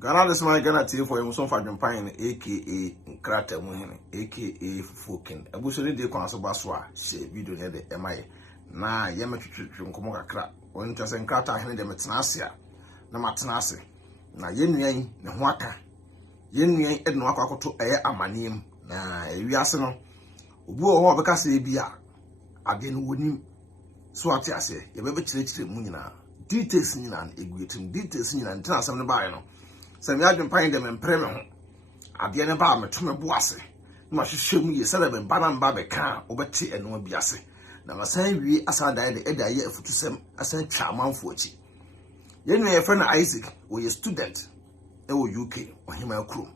Ghana this my Ghana TV for him so far jumping aka Krata Muhin aka Fukin. A bush de Conso Baswa, she video near the MI. Na Yemetri Kumoka Krat, or interesting Krata Henry de Metanasia, na Matanasi. Na Yen Nwaka. Yen Ednwaka to air amanim. Na Yasano. Ubu or Bacassi Bia. Again wouldn't so I say, you better treat Munina. Details in an equating details in and tell some buy no. Some yard find them in premium. At the end of our to my bossy. Must show me a celebrant banan barbecan over tea and no biassy. Now I say we as I died the other year for to some as a charmant for tea. You know, a friend Isaac, or a student, or UK, or him a crew.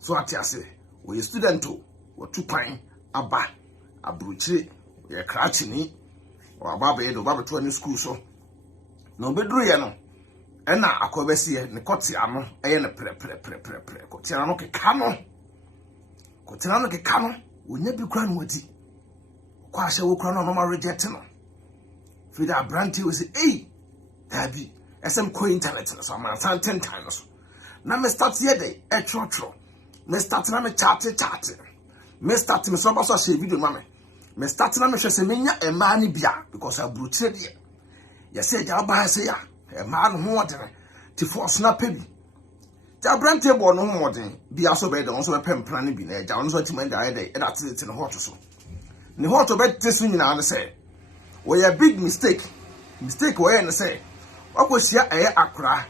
So I say, we a student too, or 2 pine, a bat, a bruchy, a cratching, or a barber, or barber to any school so. No bedru ya no ena akobesi ne kotia no eye ne pre kotia no keka no onya bi kura no wadi kwa ahye wo kura no normal reject no fi da branti we say eh dabi esem ko internet no so man san 10 times na me start here dey e trotro me start na me chat me start me so ba so share video ma me start na me hwese menya e ma ni bia because abruchire dey. Yes, I buy say ya, a man more than to force na pebi. The brand table no more than be also better also a pen planning be there. John's what you meant the idea that's it in the hot so. In the hot bet this thing I say, well, a big mistake where I say, what was here a Accra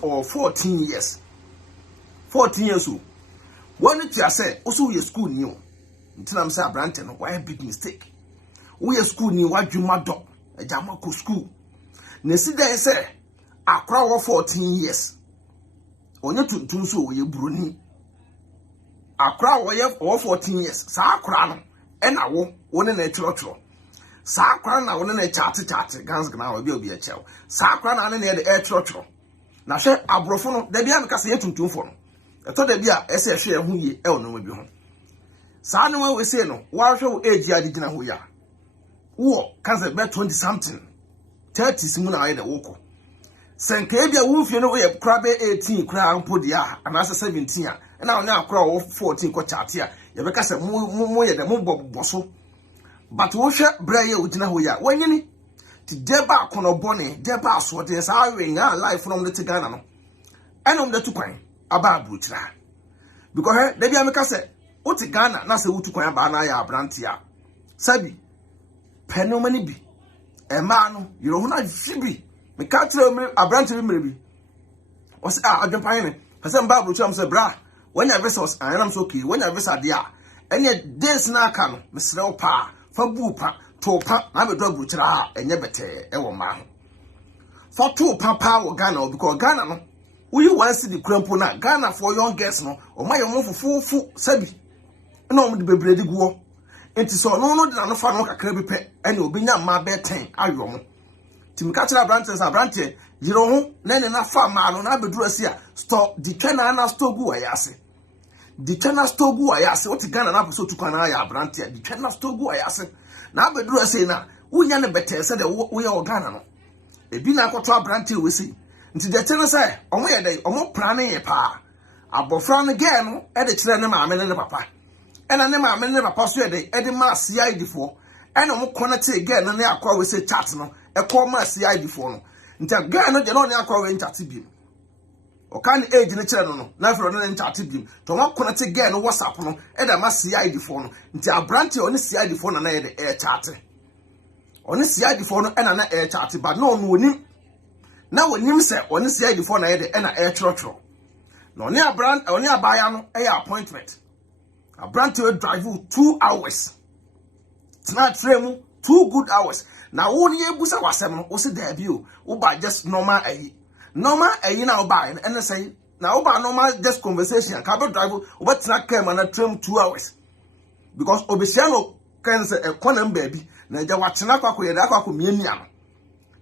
or 14 years. 14 years old. One did you say, also your school new until I'm saying Branton, why a big mistake? We a school new, what you mad dog, a Jamaica school. Nesi dey say Accra for 14 years. Onye tuntun so we bruni. Accra for 14 years. Sa Accra no e na wo woni na chiro. Sa Accra na woni na chat gans gna obi e chew. Sa Accra na ne de e chiro. Na hwe abrofo no da bia meka se yetuntun fo no. E to da bia e se hwe hu ye e ono ma bi ho. Sa no we say no wa hwe wo age adi gina ho ya. Wo kan se be 20 something. 30 simuna ayi de woko senke bia wo fie no ye kra be 18 kra ampo dia anase 17 a na onya akra wo 14 ko chate a ye be ka se mo ye de mo boso but wo hwe bra ye ogina ho ya wanyini ti deba akono bone deba aso de sa awenya life from the Ghana no enom de tukwan aba abutira because de bia me ka se wo ti Ghana na se wo tukwan aba na ya abrante a sabi penomani bi Emano, you know, not Shibi. Me can't tell me a branch of maybe. Was AdwenepaheneTv. For some Bible chum say, bra, when I vessels, I am so key, when I vessel dia. And yet, this na can, Mr. Opa, for Boopa, Topa, I'm a dog with ra, and never tell ever man. For 2 papa or Ghana, because Ghana, no, will you want to see the crampona Ghana for young guests, no, or my own for full Sabi? No, the baby go. Enti so no de na fa no kakra bi pe ene obinya ma be 10 ayo mo tim ka kira branches yiro ho na ne na fa ma no na beduru asi a store di twena na store gu ayase di twena store gu ayase oti Ghana na so tukwa na ya branches di twena store gu ayase na beduru asi na wunya ne bete se de wo ye Ghana no ebi na akoto branches we si nti de twena say omo ye dey omo plan ye pa abofra no ge no e de kire ne ma ame ne papa and I never persuade Eddie Mass CID for and I'm connected again and they are called with a chat no a call my CID for no until girl no general aqua in chatibim or can age in the channel no never in chatibim to not connect again what's up no and I must CID for no until I branch on the CID phone and I the air chat on the CID phone and an air chat but no winning now when you say on the CID phone I the air trotro no near brand or near buy air appointment. A branch will drive you 2 hours. It's not true, 2 good hours. Now, only a busa was 7 or say debut, or by just normal a. Normal a now buy and I say, now by normal just conversation, carbon driver, what's not came and I trim 2 hours. Because Obesiano can say a quantum baby, Naja Watchanaka, Yadaka, Miniam.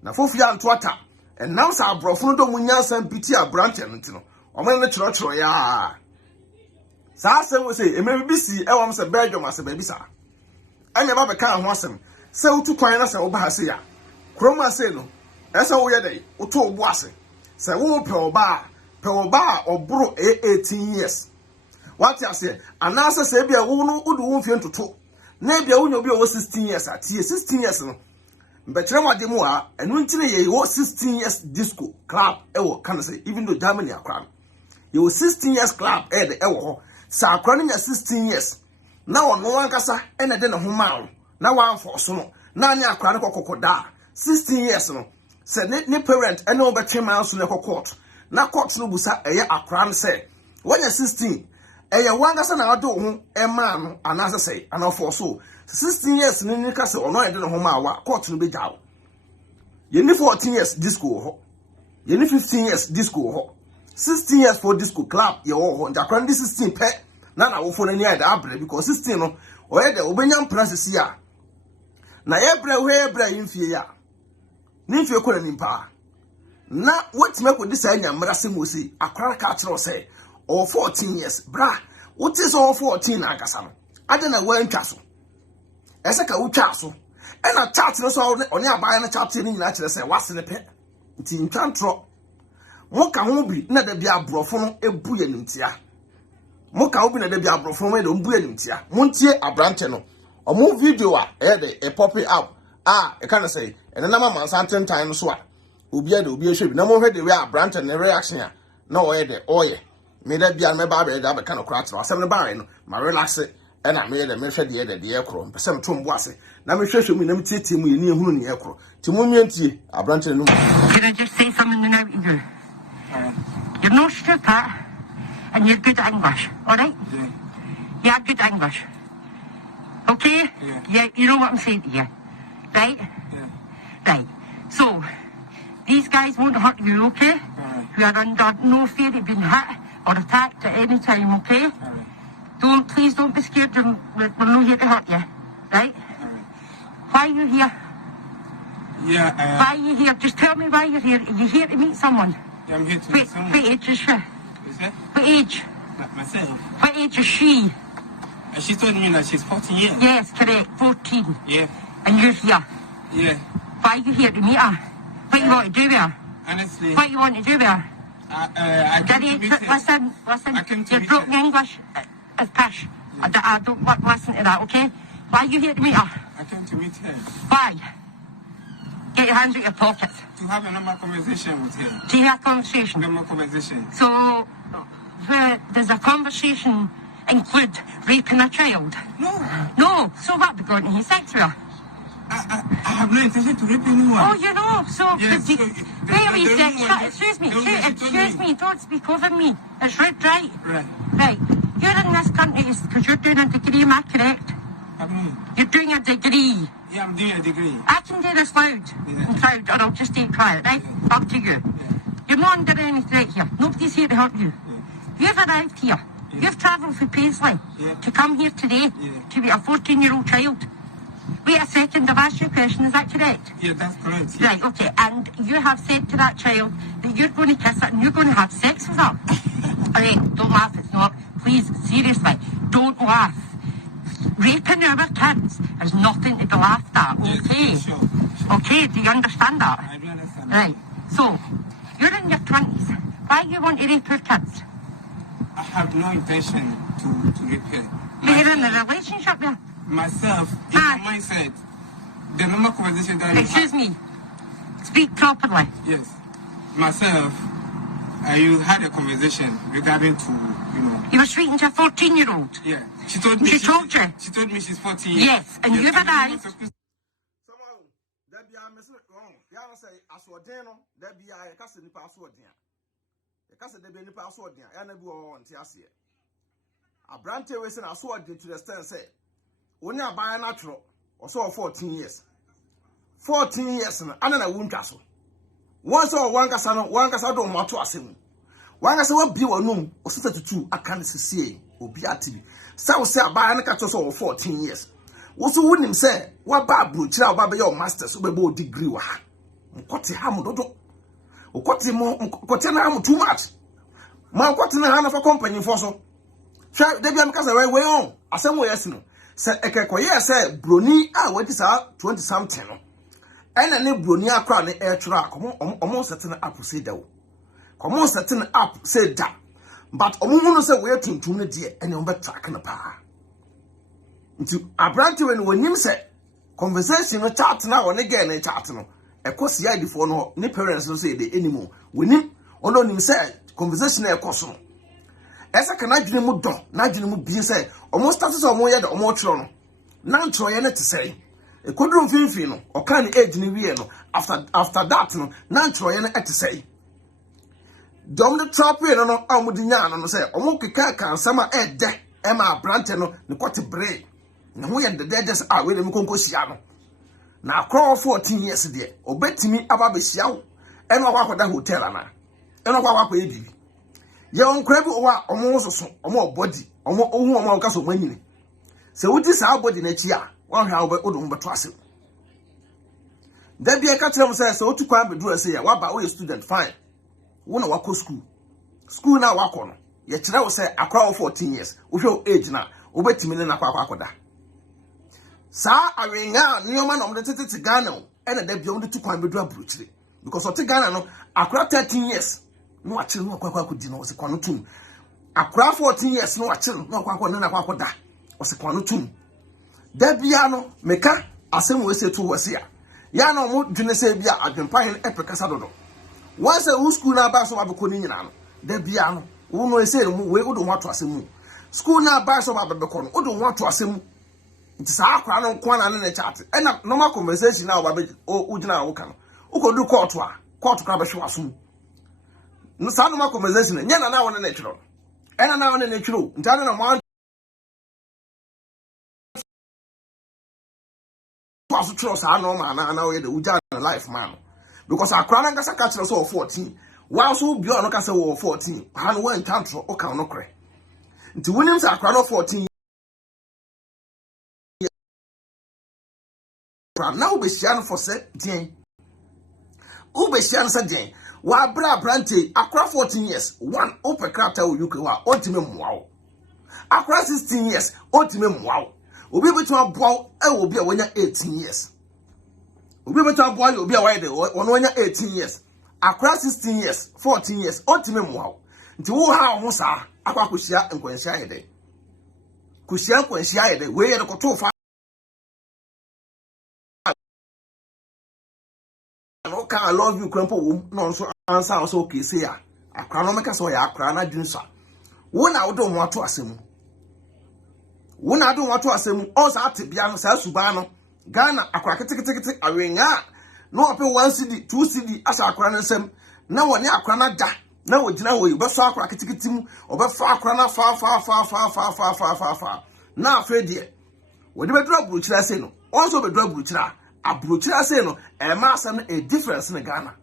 Now, 4 feet and water, and now, Sir Brofundo Munyas and Pitia branch and or when the church, ya. Sa we say, e me bisi e wam se Belgium as baby sa. Anya ba be kan ho asem. Se utu kwan na se wo ba se ya. Kroma se no. E se wo ye dey, utu obu ase. Se wo pe oba, Peoba or bro 18 years. What I say, and answer say, be a woman who do to talk. Maybe I will be over 16 years at 16 years. But Rama Demoa, and when you was 16 years disco club, can say, even though Germany are crime. You was 16 years club, the ewo, sa craning at 16 years. Now on one cassa, and I didn't home. Now one for so. Now you are chronicle cocoda. 16 years no. Said ne parent, and over 10 miles to the court. Now courts no busa, a crime say. When you're 16, a one cassa now do a man, and as I say, and for so. 16 years in the castle or no, I don't know how court will be down. You need 14 years disco. You need 15 years disco. 16 years for disco club, your own. The current 16 pet. None of for any other because 16 or the Obenian process here. Na everywhere in fear. Nifio couldn't impa. Now, what make with this anya Marassimusi, a crack catcher say, or 14 years, bra, what is all 14 Agasam? I don't know where in castle. Esaka Uchaso, and a chat no so on your buying a chapter in natural say, what's in the pet? It's in Tantro. Moka Mobi, not the Biabrophone, a buoyantia. Moka open a Biabrophone, a buoyantia. Montier a branteno. A move video, a poppy up. I can't say, and a number of something time swat. Ubia do be a ship. No more head the way a brant and a reaction. No way the oil. May that be a member of a kind of cracks or 7 barren, my relax it. And I made a measure the other the aircrow, but some tomb was it. Now, me show me them teaching me near Hooney aircrow. Timumianti, a branch and Can I just say something now to you? You're no stupid and you're good at English, alright? Yeah. You're good at English. Okay? Yeah, you know what I'm saying to you. Right? Yeah. Right. So, these guys won't hurt you, okay? You are under no fear of being hit or attacked at any time, okay? Please don't be scared. We're not here to hurt you, right? Why are you here? Yeah. Why are you here? Just tell me why you're here. Are you here to meet someone? Yeah, I'm here to meet someone. What age is she? Is that? What age? Myself. What age is she? She told me that she's 14 years. Yes, correct. 14. Yeah. And you're here? Yeah. Why are you here to meet her? What you want to do with her? Honestly. What you want to do with her? I came to meet her. Listen. You're broken English. It's pish. I don't want to listen to that, okay? Why are you here to meet her? I came to meet her. Why? Get your hands out your pockets. To have a normal conversation with her. To have a conversation? Normal conversation. So, does a conversation include raping a child? No. No. So what, we're going to have sex with her? I have no intention to rape anyone. Oh, you know, so... Yes, excuse me, don't speak over me. It's right. Right. You're in this country because you're doing a degree, am I correct? You're doing a degree. Yeah, I'm doing a degree. I can do this loud and proud, or I'll just stay quiet, right? Yeah. Up to you. Yeah. You're not under any threat here. Nobody's here to hurt you. Yeah. You've arrived here. Yeah. You've travelled from Paisley to come here today to be a 14-year-old child. Wait a second, I've asked you a question, is that correct? Yeah, that's correct. Yeah. Right, okay, and you have said to that child that you're going to kiss it and you're going to have sex with her. Alright, don't laugh, it's not. Please, seriously, don't laugh. Raping our kids is nothing to be laughed at, okay? Yes, sure. Okay, do you understand that? I do understand. Right, so, you're in your 20s. Why do you want to rape your kids? I have no intention to rape her. You're in a relationship with her? Myself, in my mindset, the normal conversation that Excuse me, speak properly. Yes. Myself, you had a conversation regarding to, You were speaking to a 14-year-old? Yeah. She told me. She told you? She told me she's 14 years. Yes, and you've arrived. When you are buying natural, or so 14 years. 14 years, and I won't castle. Once or one casado, mato asim. One as I will be a noon, or 32, I can't see, or be at TV. So say a buying a castle 14 years. What's the wouldn't say, what bad blue child by your masters will be degree? What the ham dodo? Or what the more, too much. My what in the hand of a company for so. Try, they become because I way on, as some way as say ekekwa say broni a wadi sa 20 something no ena ne broni akra ne air track omo setting up say dawo Come on, setting up, say that. But omo say we tuntum ne de ene on track na pa. Nti abrante when him say conversation no chat na won again na chat no. E kosi ID for no ne parents no say the anymore. When him ono nim say conversation na e koso no. Esa kana dwene mu don, na dwene mu bi say omo start so omo ye de omo chro no. Na ntro ye na te say. E kodru mfimfi no, o kan age ni wie no. After that no, na ntro ye na te say. Dom the trap here no amudinya no say omo keka kan sama ede e ma brante no ne kwete bre na ho ye de just we dem konko hia no na akro 14 years de obetimi aba be hia wo e no akwakoda hotel ana e no akwa ebibi ye onkra bi wa omo soso omo body omo ohu omo ka so manyini se wuti sa body na chi a won hwa wo odum beto ase da bi e ka tell say se otu kwa be do ase ya wa ba we student fine wona wako school na wako no ye kire wo say akwa 14 years wo hwe age na obetimi ne na akoda sa awenga nioma na omde tete Ghana e na da bia omde tukwan bedu abrochire because ote Ghana no akwa 13 years no akire no akwa di no se kwano tum akwa 14 years no akire no akwa ne na akoda o se kwano tum da bia no meka asem we se to wase ya na omo dwene se bia adwenpahen epekasa dodo once a school na ba so abeko ni nyina no da bia no wo no ese mu we odo wato asemu school na ba so abeko no odo wato asemu nti sa akwa no kwa na ne chat e na normal conversation na obabe ugina wo kan ukodu court ka be hwe asum no sa normal conversation nya na wo ne twiro e na wo ne twiro nti ana na mo pass twiro sa normal na we de uja na life man because akra na ngasa ka kire so 14 wa so bi ono ka se wo 14 ha no wan tantro o kan no kre nti wonim sa akra no 14 na obesian for se den obesian se den wa bra brante akra 14 years one open krata o UK wa ontime mwawo akra 16 years ontime mwawo obi betu aboa e obi a wonya 18 years obi betu aboa obi a wide ono wonya 18 years akra 16 years 14 years ontime mwawo nti wo ha ho sa akwa kosia nkwansia yede kosia nkwansia yede we ye de koto fa I love you, Grandpa. No, so answer also okay. Say ya. Akra no meka so ya akra na dwunsa. Wo na wo do ho ato asem. Wo na do ho ato asem. O sa atebia no sa suba no. Ghana akra ketekete awenga. No ope 1 cedi, 2 cedi asa akra no nsem. Na woni akra na da. Na wo gina wo be so akra ketekete mu. Obefa akra na fa. Na afa de. Wo de be dro buruchira se no. Also be dro buruchira. Abrochira say no e ma say a difference in Ghana.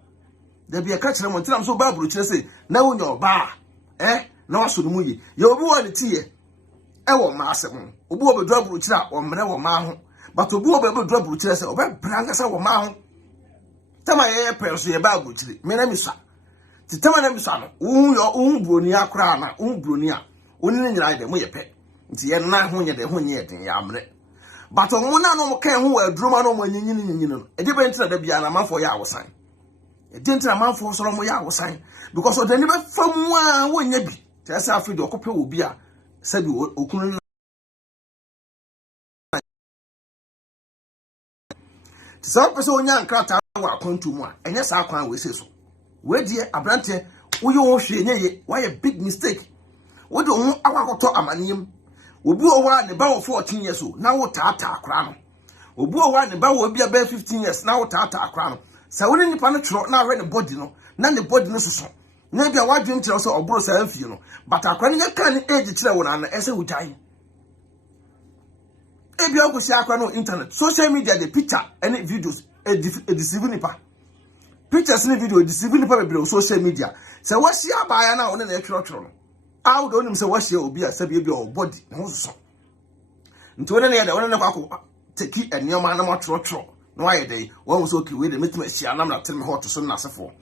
There be a catch them until I'm so bad abrochira say na wo your bar na waso no muyi ye obi wo ne tie e wo ma asem obi wo be do abrochira wo mre wo ma ho but obi wo be do abrochira say obi branga say wo ma ho tama ye perso ye ba abrochira me na mi sa ti tama na mi sa no wo broni akra na wo broni a oni nyira de mo ye pe nti ye na ho nye de ho nye den ya mre. But on one no can who a drummer no one yin. A different that be an amount for your sign. A didn't amount for Solomon Yaw sign because of the never from one when you be. Just after the couple will be a said you couldn't. Some person young craft our to one, and yes, I can't we say so. Where dear Abrante, we won't share why a big mistake. What do our talk amanium? Obi owa ne ba wo 14 years o na wo taata akra no obi owa ne ba wo bia ba 15 years na wo taata akra no sa woni nipa no twro na we ne body no na ne body no soso na bia wadwem kire so obro sa amfie no but akra ne ka ne age kire wo na ese wujan e bia ko si akra no internet social media the picture and videos e deceive nipa pictures and video deceive nipa be social media sa wo si abaya na wo ne twro no how do you say what she will be a sabi or body? No, so. Into any other one of take and your man, no trotro. No, I day, one was okay with the meet I'm not telling me how to soon as for.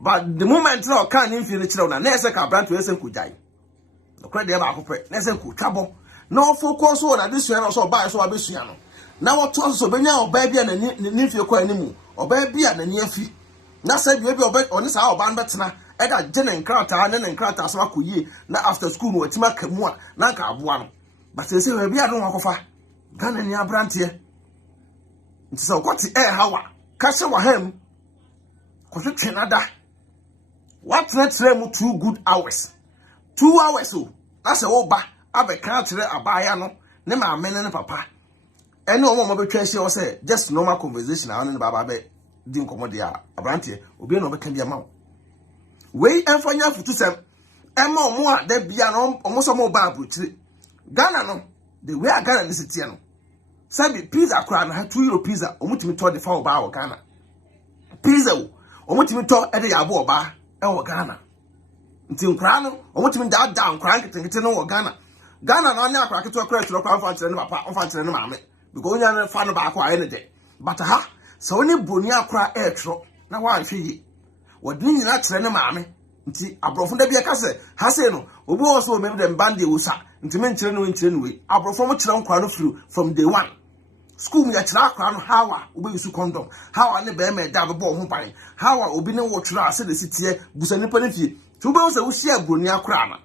But the moment no can't infinite children, Nessa can brand to Essen could die. No credit about Nessa could trouble. No focus on this year or so by so abisiano. Now what toss of Benya or baby and the nephew quite anymore, or baby and the near fee. Now said you be on this hour band better. eda jene nkrata ne nkrata so akoyie na after school no watima kamu a na nka aboa no but say we bia don akofa Ghana ni abrante nti so kwoti hawa ka se wa ham ko twenada what let mu 2 good hours 2 hours o na se wo ba abeka kire abaya no ne ma amene ne papa ene o mo betwa hye o say just normal conversation na ne baba be di nkomo a abrante obi na obeka dia ma we enfanya futu sem ema omo a da bia no omo so mo ba abutire Ghana no the way Ghana ni sitie no sabi pizza kura na €2 pizza omutimi to de fa oba wo Ghana pizza omutimi to e de yabo oba e wo Ghana nti nkura no omutimi da nkura nketenkete no wo Ghana na anya akura keto kura tro kwa fa tire ne papa fa tire ne maame because onya ne fa no ba akwa ene de but ha so oni broni akura e tro na wa hwe yi wodi nyina tire ne maame nti abrofo da bia ka se ha se no obi wo so me dem bande wusa nti me nkyire no we abrofo mo kire nkwa no from day one school me kire akwa no hawa obi su condom hawa ne be me da be bo ho ban hawa obi ne wo kire ase de sitie busa nipa ne fie tu be wo se wo share broni akwa na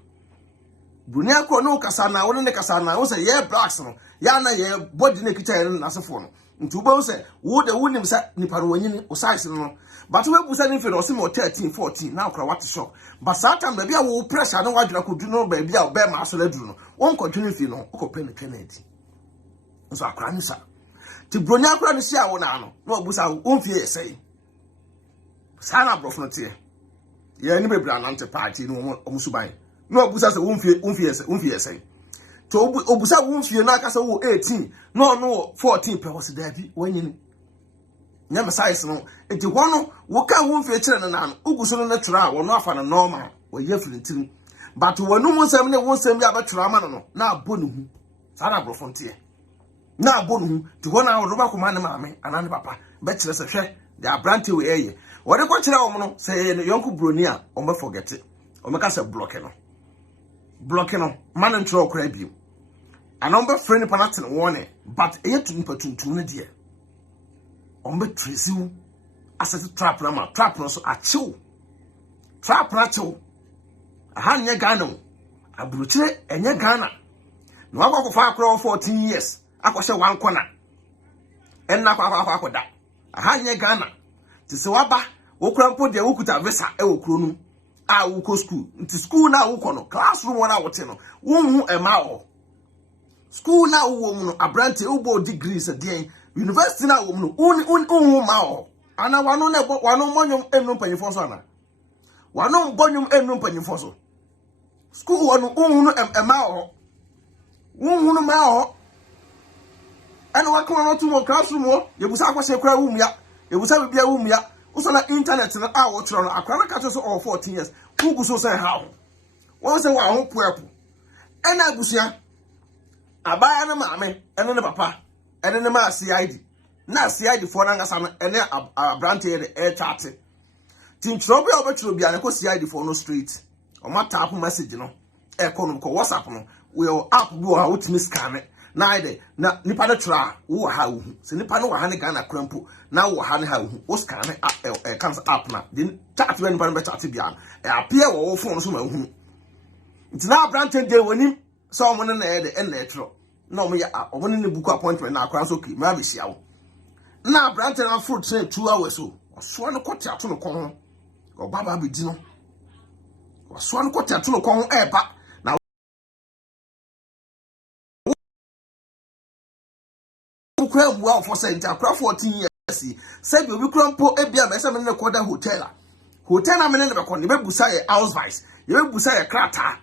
broni akwa no kasa na wo ne kasa na wo se ye blacks no ya na ye body ne kita ye na asefo no nti wo se wo de wo nim sa nipa no wanyini o size no but we busa ni fe no se mo 13 14 na akwa what shop but satan baby a wo pressure no wadwira ko du no baby a be ma so la duru no won ko twini fi no ko pen Kennedy nso akwa ni sa ti bronya akwa ni sia wo na no no busa won fi esai sana brof no tie ye ni bebre anante party no omusuban no busa se won fi esai to obusa won fi na aka se wo 18 no 14 pe was dabi wanyini nyama size no enti hono wo ka won fi kire na no uguso no tra wo no afa no normal wo ye filintin but wonu mo nsem ne won nsem ya ba tra ma no na abonu hu sana brofo ntie na abonu hu ti hono wo ba kuma ne maame anane papa be kire se hwe de abrante we eye wo de ko kire wo no se yonku broni a o me forget o me ka se block no man ntro okra bi anombe friend panatin wone but eye tunpa tuntum ne de ombe tresiu asset trap na ma trap no so achew trap na chew aha nye Ghana aburuchire enye Ghana no akwakofa akro 14 years akwose wan kona enna akwakoda aha nye Ghana ti se waba wokrampo de wokuta visa e wokro nu a woko school nti school na woko no classroom wona wote no wonhu ema o school na wo mu no abrante ubo degrees again university na wo mu no un ma o ana wano na wano monyum enum panyifo so ana wano mbonyum enum panyifo so school wano unhunu ema o unhunu ma o ana wakwa no to mo classroom o yebusa akwase kra wumya yebusa bibia wumya usana internet na a wo tro no akwara ka so all 14 years ugu so say how won say wa ho puepu ana abusia abaya na maame ene ne papa ene ne ma CID na CID for na ngasa no ene abrante ye e chat tin trobe obetro bia ne ko CID for no street o ma tap message no e ko no ko WhatsApp no we app bi o ha utimi scan na ide na nipa na tra wo ha wo se nipa no wa ha ne Ghana krampo na wo ha ne ha wo o scan e kan app na din chat we nipa no be chat bia e appear wo phone so ma hu ntina abrante de woni so mo ne na ide e na etro na o ya o mo ne book appointment na akwa so ki ma be sia wo na abrante na fruit say 2 hours so so no kwoti ato no kon ho o baba be di no so no kwoti ato no kon ho e ba na ukra bua for say nta akra 14 years say be obi krampo e bia me say me ne koda hotel na me ne be kon ne be busa ye house vice ye be busa ye krata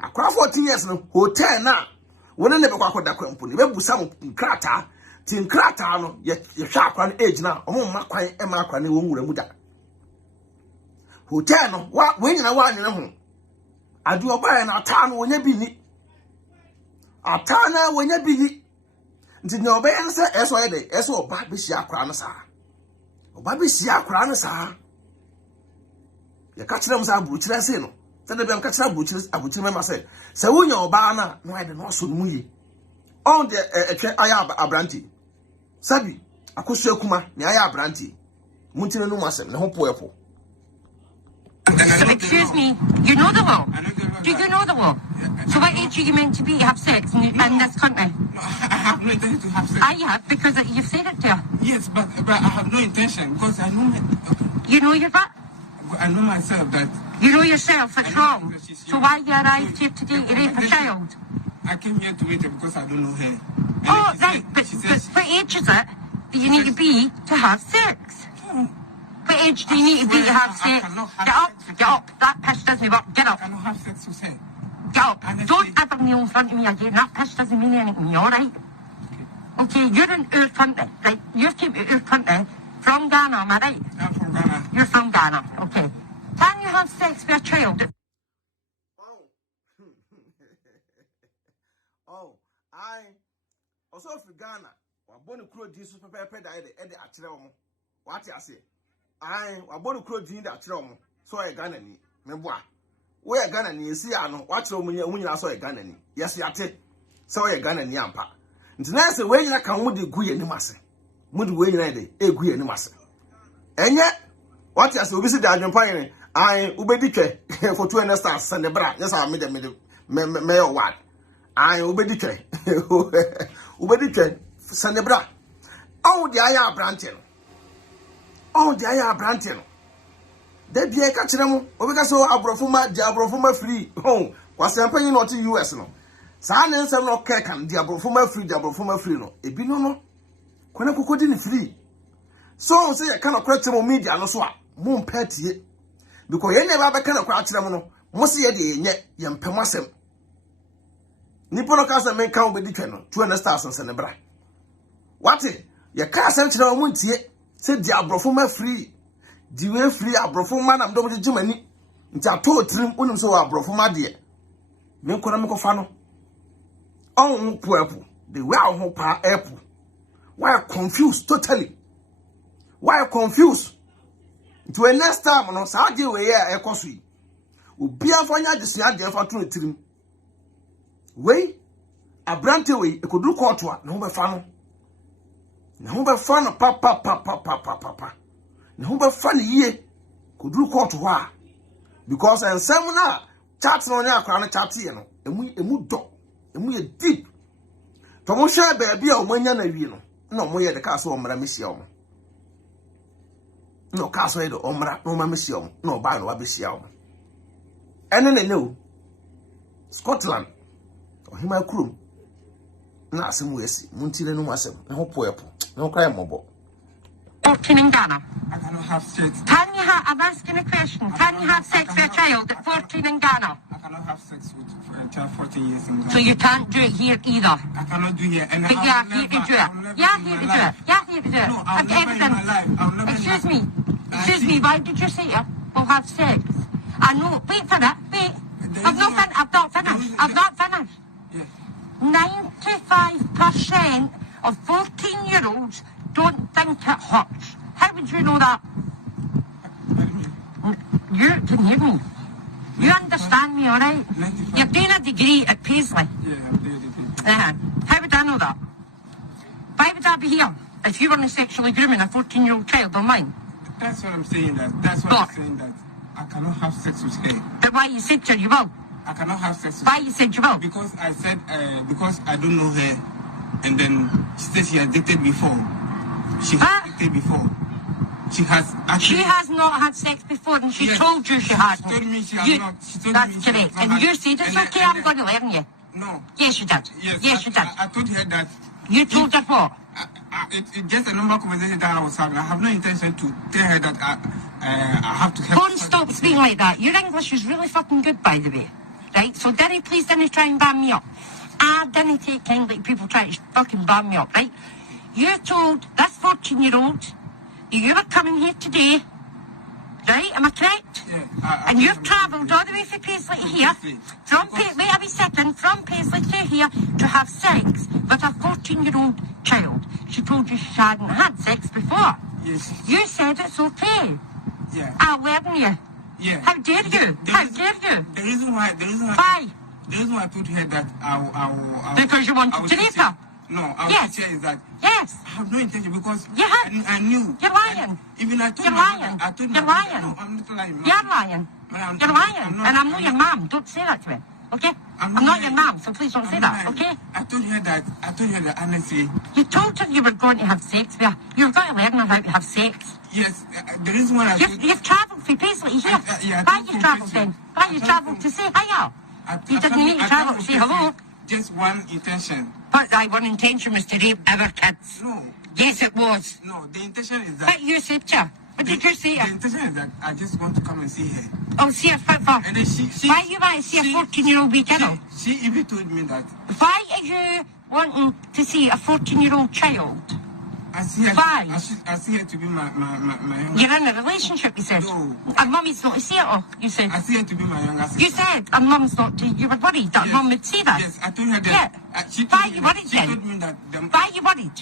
akra 14 years no hotel na wona ne be kwa koda krampo ne be busa mo krata tin krata no ye hwa akra no age na o mo ma kwan e ma akra ne wo nwura mu da hotel no we nyina wa anyere ho adu oba na ata no wonya bi ni ata na wonya bi ni nti ne oba yen se eso ye de eso oba be hia akra no sa oba be hia akra no sa ye ka kire mo sa buruchire se no se de be am ka kire abuchire me ma se wonya oba na no ye de no so no mu ye on de etwe aya abranti sabi akosu akuma ne aya abranti muntire no mu asem ne ho poepo Excuse me, you know the law? Do you know the law? So what age are you meant to be to have sex in this country? No, I have no intention to have sex. I have, because you've said it to her. Yes, but I have no intention, because I know You know your butt? I know myself that... You know yourself, it's wrong. So why you arrived here today to rape a child? I came here to rape her because I don't know her. Oh, right, but what age is it that you need to be to have sex? What age do you need to be to have sex? Get up, that piss doesn't work, get up. I cannot have sex with her. Get up, don't ever kneel in front of me again, that piss doesn't mean anything, alright? Okay, you're in our country, right? You came to our country from Ghana, am I right? I'm from Ghana. You're from Ghana, okay. Can you have sex with a child? I also for Ghana. Wabonu kuro di so pepe da e de akyere wo. What you say? I wabonu kuro di da akyere wo. So e Ghana ni. Meboa. Wo e Ghana ni esi ano. Wa kyere wo nyina so e Ghana ni. Yes yate. So e Ghana ni ampa. Nti na se we nyina kan wo de gu ye ni mase. Mu de we nyina de e gu ye ni mase. Enye what you say obi si da adwempa yen. I ubedi twe for 200 stars send bra. Yes I me your word. I ubedi twe sanebra on the aya brantin da bia ka kire mu obika so abrofuma free home wasempa yin not US no sa na nsem no kekan di abrofuma free no ebi no kwana kokodi ni free so say ya kana kwate mo media no so a mo mpatie because ye never be kana kwa kire mu no mo se ye de yenye ye mpem asem nipo no ka se men kan obedi twe no 200 stars sanebra. What it? Your car sent to the moment yet. Said the abrofuma free. The way free abrofuma and double Germany. It's a told trim unum so abrofuma dear. No economical funnel. Oh, purple. The way I hope our apple. Why confused totally? Why confused? To a next time on Saturday way a cosy. Will be a fire the snare there for 2 trim. Way a brandy way, it could do quarter, no more funnel. Na ho be fa no papa na ho be fa ne ye koduru court ho a because ensem na chat no nya akwa no chat ye no emu ye deep to mo hwe ba bia o manya na wi no na mo ye de ka so o mra mesia o no ka so ye de o mra no ma mesia o no ba no wa besia o ene ne o Scotland o hima kurum na asem wesi muntire no asem na ho poepo no cry mobo 14 in Ghana. I cannot have sex. Can you have, I'm asking a question, can you have sex with a child at 14 in Ghana? I cannot have sex with a child 14 years in Ghana. So you can't do it here either? I cannot do it. And but you're here to do it. You're here to do it. You're here to do it. No, I'll never in my life. Excuse me, why did you say we'll have sex? I know, wait for that, wait. I've not finished. Yes. 95% of 14-year-olds don't think it hurts. How would you know that? You can hear me. You understand me, all right? You're doing a degree at Paisley. Yeah, I'm doing a degree. How would I know that? Why would I be here if you weren't sexually grooming a 14-year-old child of mine? That's what I'm saying. I'm saying that I cannot have sex with her. Then why you said you will? I cannot have sex with her. Why you said you will? Because I said, because I don't know her. And then she said she had dated before. She has not had sex before, and she told you she had. She told me she had not. That's correct. And you said it's okay, I'm going to learn you. No. Yes, you did. Yes, you did. I told her that. You told her what? It's just a normal conversation that I was having. I have no intention to tell her that I have to help. Don't stop speaking like that. Your English is really fucking good, by the way. Right? So, Danny, please don't try and ban me up. I didn't take kindly to people trying to fucking ban me up, right? You told this 14-year-old that you were coming here today, right? Am I correct? Yeah. And you've travelled all the way from Paisley to here, wait a wee second, from Paisley to here to have sex with a 14-year-old child. She told you she hadn't had sex before. Yes. You said it's okay. Yeah. I'll learn you. Yeah. How dare you? The reason why. Why? The reason why I told her that I will because you wanted to rape her? No, I say is that yes. I have no intention because you had. I knew. You're lying. Even I told You're lying. I told You're lying. No, I'm not lying. You're lying. You're lying, and I'm not your mom. Don't say that to me, okay? I'm not your mom, so please don't say that, okay? I told her that honestly. You told her you were going to have sex with her. You've got to learn how to have sex. Yes, the reason why You've travelled for Paisley here. Why you travelled then? Why you travelled to say hiya? You didn't need to travel to say hello. Just one intention. But that one intention was to rape our kids. No. Yes, it was. No, the intention is that... But you said to her. What did you say? The intention is that I just want to come and see her. Oh, see her fit for? And then she why you want to see a 14-year-old wee kiddo? She even told me that... Why are you wanting to see a 14-year-old child? I see her. Why? I see her to be my younger. You're in a relationship, you said. No. And mummy's not to see it all, you said. I see her to be my younger sister. You said, and mum's not to... You were worried that mum would see that. Yes, I told her that. Yeah. Why are you worried then? She told me that... Why are you worried?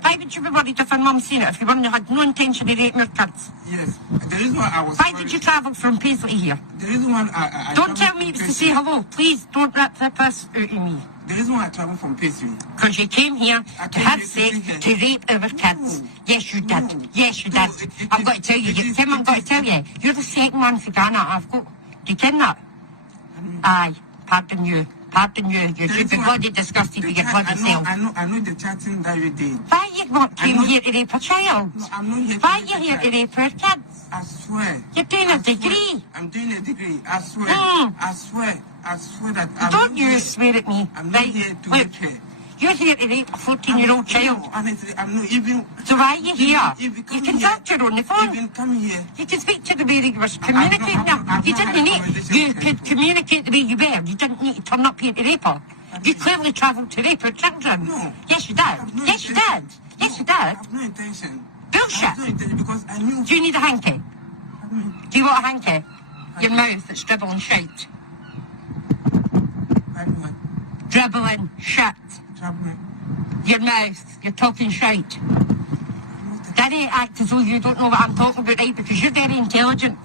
Why would you be worried if her mum seen it, if you had no intention of raping your kids? Yes. The reason why I was... Why did you travel from Paisley here? The reason why I don't tell me it was to say hello. Please don't rip the piss out of me. The reason why I traveled from Paisley... Because you came here to have sex, to rape our kids. Yes, you did. Yes, you did. I've got to tell you. Tim, I've got to tell you. You're the second one for Ghana I've got. Do you ken that? Aye. Pardon you. Pardon you. You should be bloody disgusted with your bloody self. I know the chatting that you did. Why you not came here to rape a child? No, I'm not here. Why you here to rape our kids? I swear. You're doing a degree. I'm doing a degree. I swear. I swear. I swear that I'm don't you swear at me. I'm not here to rape her. You're here to rape a 14-year-old child. No, honestly, I'm not even... So why are you here? You can talk to her on the phone. Even come here. You can speak to the way you were communicating her. You didn't need... You could communicate the way you were. You didn't need to turn up here to rape her. You clearly travelled to rape her children. No. Yes, you did. Yes, you did. Yes, you did. I have no intention. Bullshit. I have no intention because I knew... Do you need a hanky? Do you want a hanky? Your mouth that's dribbling shite. Dribbling shit. Your mouth, you're talking shite. Don't act as though you don't know what I'm talking about, right? Because you're very intelligent.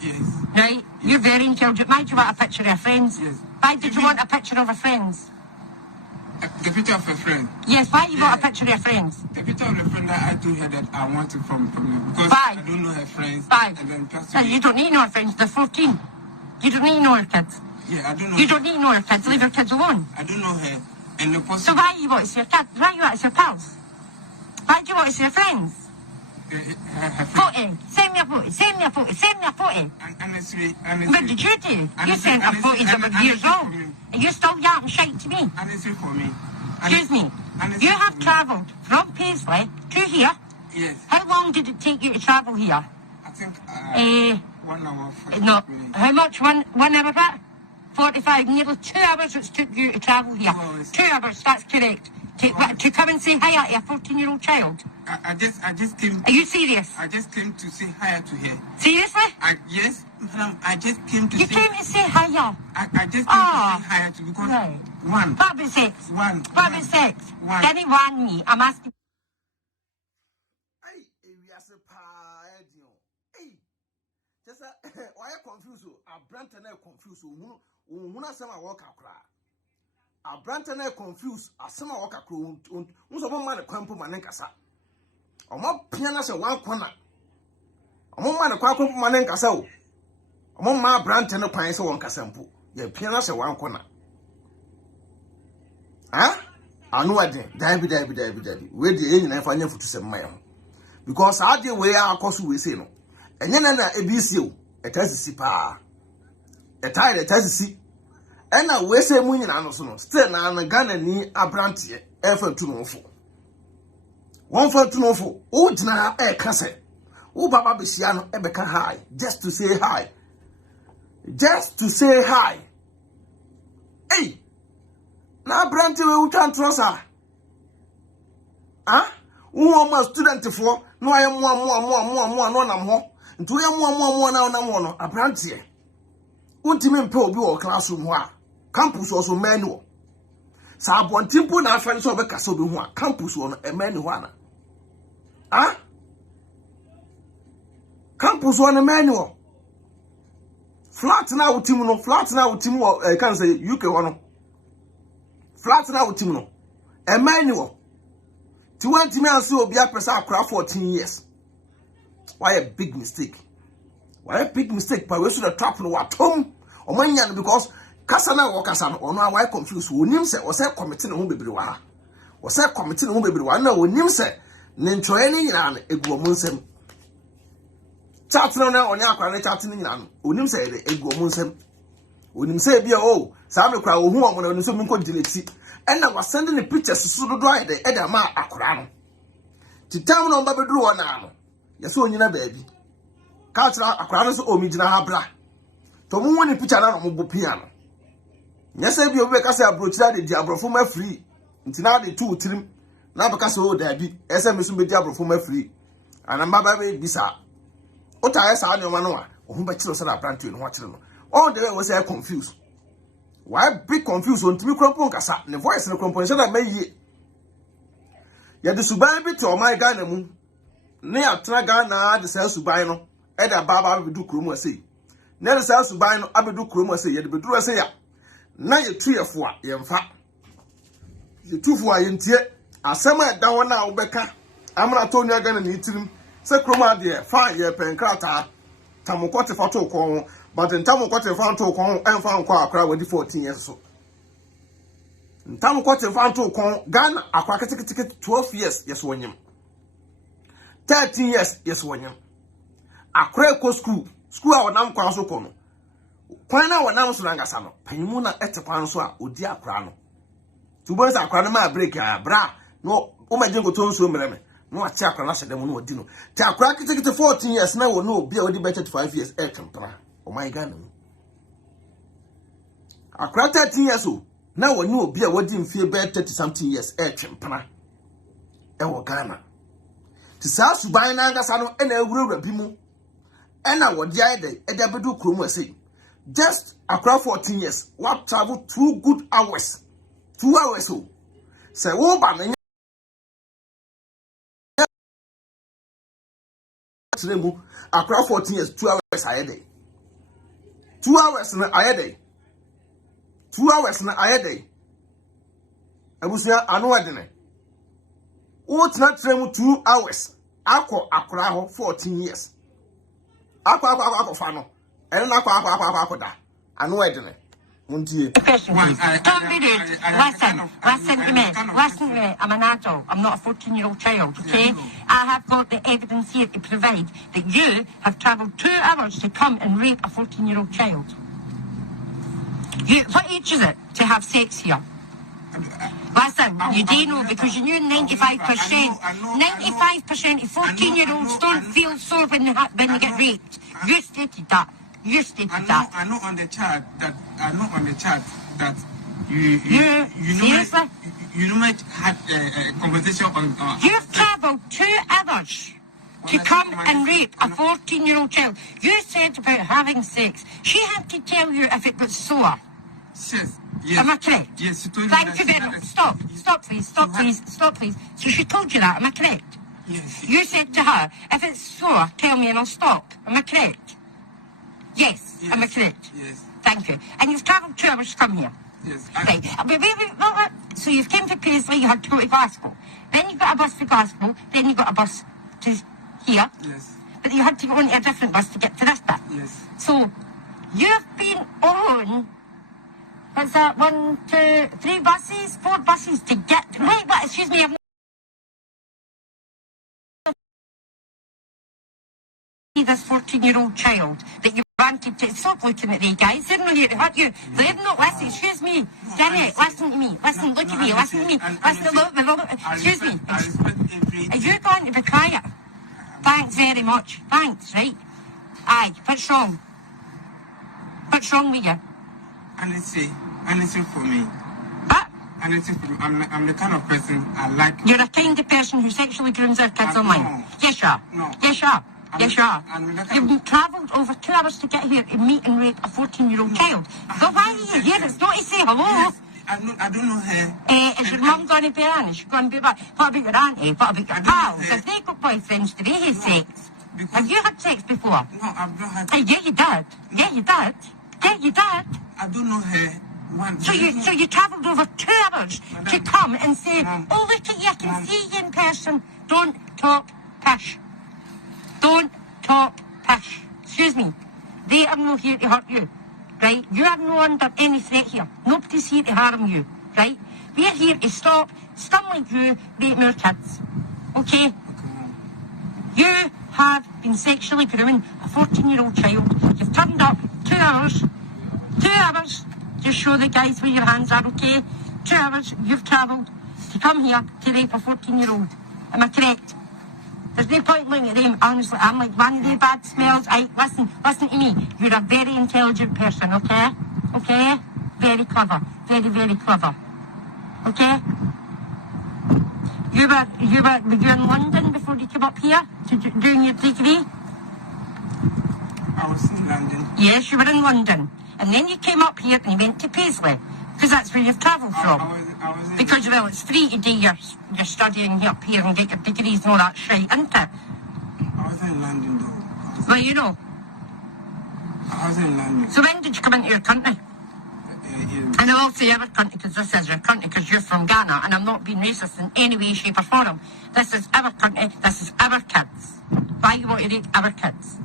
Yes. Right? Yes. You're very intelligent. Why do you want a picture of your friends? Yes. Why did you want a picture of her friends? The picture of a friend? Yes, why you want a picture of your friends? The picture of a friend that I told her that I wanted from her. Because why? I don't know her friends. Why? And then you don't need to know her friends, they're 14. You don't need to know her kids. Yeah, I don't know You don't need to know her kids, leave her kids alone. I don't know her. And the person... So why you want to see her kids? Why you want to see her pals? Why do you want to see her friends? Her photo. Send me a photo. Send me a photo. Send me a photo. Honestly. What did you do? You sent her photos that were years old. And you're still yapping shite to me. Honestly for me. Excuse me. You have travelled from Paisley to here. Yes. How long did it take you to travel here? I think 1 hour 45 no. minutes. How much? 1 hour what? 45. Nearly 2 hours it took you to travel here. 2 hours, that's correct. To come and say hi to a 14-year-old child. I just came... Are you serious? I just came to say hi to her. Seriously? Yes, madam, I just came to You came to say hi? I just came to say hi to because... Right. One. What about sex? One. What about sex? One. Can you warn me? I'm asking... Hey, just why are confused? A brand and confused. Who some walk across. A brand and confused. A summer walk across. Who's a woman a crumple manenkasa. A more pianos in one corner. A woman a crumple manenkasa. A more my brand and a pine so one casampo. Your pianos in one corner. Huh? I know I did. Dabby. Where the engine and financial to some mile. Because I did where our cost we say no. And then a BCO, a test pa. A tide a test and I we say moon and still now a gun and knee a brandy, effort to know for. 1 for 2 no for. Oh, now a cassette. Oh, Baba Bisiano, Ebeka high, just to say hi. Just to say hi. Hey, now brandy will can't trust her. Huh? One student for no, I am more, no, I'm more. Into more now, a branch here. Ultimate probe or classroom, campus also manual. Sabon Timpo na friends of a castle, campus on a manual. Ah? Campus on a manual. Flat now, Timo, flat now, Timo, I can't say UK one. Flat now, Timo, a manual. 20 men so be a person craft 14 years. Why a big mistake? Why big mistake? But we should have trapped no what home or money because Kasana or Kasana or no, why confused? Who names it was a committee who be wa was a committee who be one. No, names it. Nenchoeni and a womansem. Chatting on your credit chatting in an unim say a womansem. Unim say be oh, Sammy Crow who on some continuity. And I was sending the pictures to Sudo Dry the Edama Akurano. To town on Babadru on arm. Yes, on your baby. Katra Akranos Omijina Habra. To one in picture on Mubu piano. Yes, I be a Becca approach that the Diablo for my free. Until now the two trim. Now because oh there be SMS be Diablo for my free. And I'm baby bisa. Ota esa anya manoa. Ohun ba chiro sana brand in watching. All the way was I confused. Why be confused on timi krompon kasa? Ne voice ne krompon say na meyi. Ya de suban bi to my Ghana mu. Ne atra Ghana de say suban no. E da baba be du kromu ase. Ne de say suban no abedu kromu ase. Ya de beduru ase ya. Na ye tuyefo a ye mfa. Ye tufo a ye ntie. Asema da wona a obeka. Amra to nya Ghana ni tirim. Se kromu ade fa ye penkrata. Tamokote fa to ko. But in time what in front of con and found qua crowd with 14 years so. In time what in front of con Ghana a crack ticket 12 years, yes, 1 year. 13 years, yes, 1 year. A crack school our nam quaso cono. Quina one nam Rangasano, Penimuna et a panswa, Udia crano. 2 boys are cranama break ya bra. No, oh my jingle tone so mereme. No attack on us at the moon dino. Take crack ticket 14 years now will no be already better 5 years air compra. Oh my God. A crack 13 years old. Now we know be a wedding feel bad 30 something years air champana. Ewa Ghana. To South Subai Nangasano and a real Bimu. And I would the idea at the Bedu Krumo say. Just a crowd 14 years. What travel 2 good hours. 2 hours so. Say, oh, but a crowd 14 years, 2 hours a day. 2 hours na ayede. 2 hours na ayede. Abusia anu adene. O tina trem 2 hours. Akọ akora ho 14 years. Akọ fa no. Eno na akọ da. Anu adene. Muntie. Listen to me. I'm an adult. I'm not a 14-year-old child, okay? I have got the evidence here to provide that you have travelled 2 hours to come and rape a 14-year-old child. What age is it to have sex here? Listen, you do know because you knew 95% of 14-year-olds don't feel sore when they get raped. You stated that. I know on the chart that you seriously? You might have a conversation on. You've travelled 2 hours to come and rape a 14-year-old child. You said about having sex. She had to tell you if it was sore. Yes. Am I correct? Yes, you told me. Thank you very much. Stop, please. So she told you that. Am I correct? Yes. You said to her, if it's sore, tell me and I'll stop. Am I correct? Yes. Am I correct? Yes. Thank you. And you've travelled 2 hours to come here. Yes. Right. So you've came to Paisley, you had to go to Glasgow. Then you got a bus to Glasgow, then you got a bus to here. Yes. But you had to go on a different bus to get to this bit. Yes. So you've been on, what's that, 1, 2, 3 buses, 4 buses to get to, wait, but excuse me, I've this 14-year-old child that you wanted to stop looking at these guys. They're not here to hurt you. They're not listening. Excuse me, Janet. Listen to me. Listen. Look at me. Listen to me. Listen. Look. Excuse me. Are you going to be quiet? Thanks very much. Thanks. Right. Aye. What's wrong? What's wrong with you? Honestly, for me. What? Honestly, I'm the kind of person I like. You're a kind of person who sexually grooms their kids online. No. Yes, you are. No. Yes, you are. Yes, you are. You've travelled over 2 hours to get here to meet and rape a 14-year-old child. So why are you here? It's not to say hello. Yes, I don't know her. Is your mum going to be on? Is she going to be back? What about your auntie? What about your pals? Have they got boyfriends? Do they have sex? Have you had sex before? No, I've not had. Yeah, you did. Yeah, you did. Yeah, you did. I don't know her. So you travelled over 2 hours to come and say, oh, look at you, I can see you in person. Don't talk pish. Don't talk pish. excuse me, they are not here to hurt you, right? You are not under any threat here. Nobody's here to harm you, right? We're here to stop scum like you raping our kids, okay? You have been sexually grooming a 14-year-old child. You've turned up 2 hours. 2 hours. Just show the guys where your hands are, okay? 2 hours you've travelled to come here to rape a 14-year-old. Am I correct? There's no point looking at them. Honestly, I'm like one of the bad smells. Listen to me. You're a very intelligent person, okay? Okay? Very clever. Very, very clever. Okay? Were you in London before you came up here to doing your degree? I was in London. Yes, you were in London. And then you came up here and you went to Paisley. Because that's where you've travelled from. I was Because, well, it's free to do your studying up here and get your degrees and all that shit, isn't it? I was in London, though. Well, you know. I was in London. So when did you come into your country? And I will say our country because this is your country because you're from Ghana and I'm not being racist in any way, shape or form. This is our country, this is our kids. Why you want to rape our kids?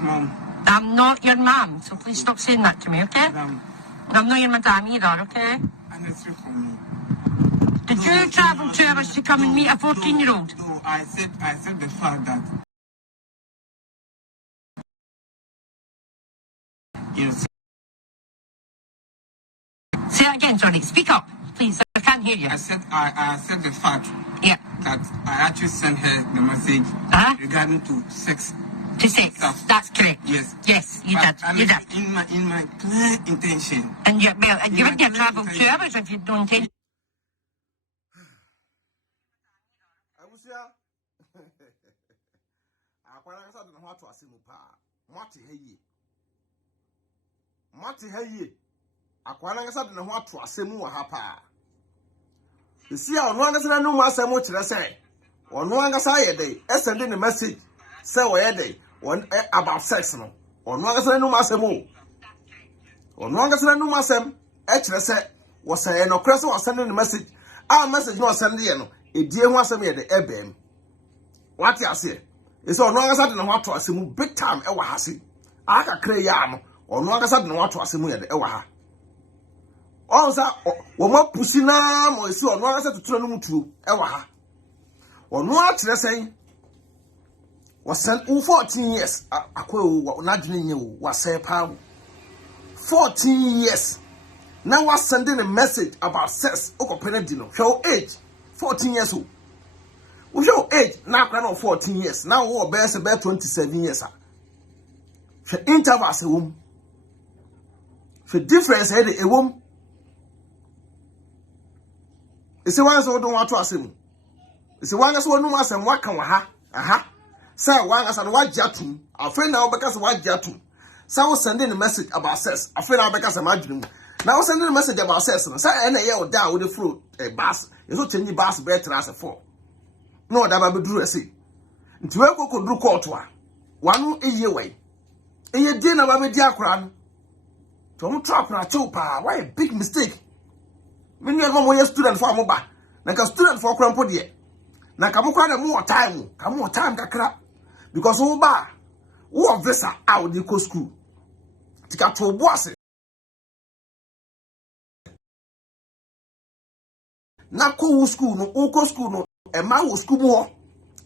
Mom. I'm not your mum, so please stop saying that to me, okay? Madam. And I'm not your madam either, okay? Unnecessary for me. Did you travel 2 hours to come and meet a 14-year-old? No, I said the fact that you know. Say it again, sorry. Speak up, please. I can't hear you. I said the fact Yeah. that I actually sent her the message regarding to sex. To sex. Stuff. That's correct. Yes. Yes, you But did. You did. In my clear intention. And you wouldn't have travelled 2 hours if you'd known 10. Akwana ngasa de ne ho ato asemu wa ha pa. Esi a ono angasa na nu asemu kire se. Ono angasa ye dey, send the message say wo ye dey, about sex no. Ono angasa na nu asemu. Ono angasa na nu asem e kire se wo say no kire se wo send the message. A message no send ye no, edie ho asem ye dey ebem. What you say? Esi ono angasa de ne ho ato asemu big time e wa ha se. Aka kire ya no, ono angasa de ne ho ato asemu ye dey e wa ha. Onza woma pusina mo esi ono asa tuturo no mutuo e wa ha ono a kire sen wasan 14 years akwa na dwene nye wo wasan pa 14 years now was sending a message about sex okopene di no show age 14 years old we show age na akwa no 14 years now wo be 27 years a she interval se wom she difference he de ewom. Ese wan so do wato asem. Ese wan so no asem waka wa ha. Aha. Say wan asa no wagiatum. Afen na obeka se wagiatum. Say we sending a message about sex. Afen na obeka se madwum. Now we sending a message about sex. Say na ye o da wo the fruit e bus. You so change bus bread trans for. No da ba be duru ese. Nti we kokoduru court wa. Wanu eye we. Eye dey na ba be di akora no. To mo trap na chew pa. Why a big mistake. Many of them were student for Moba. Like a student for Crampo dear. Like a more time, come more time kakra. Because Oba, who visa out the co school. Tika to boss. Na ko school no, oko school no, a ma wo school more.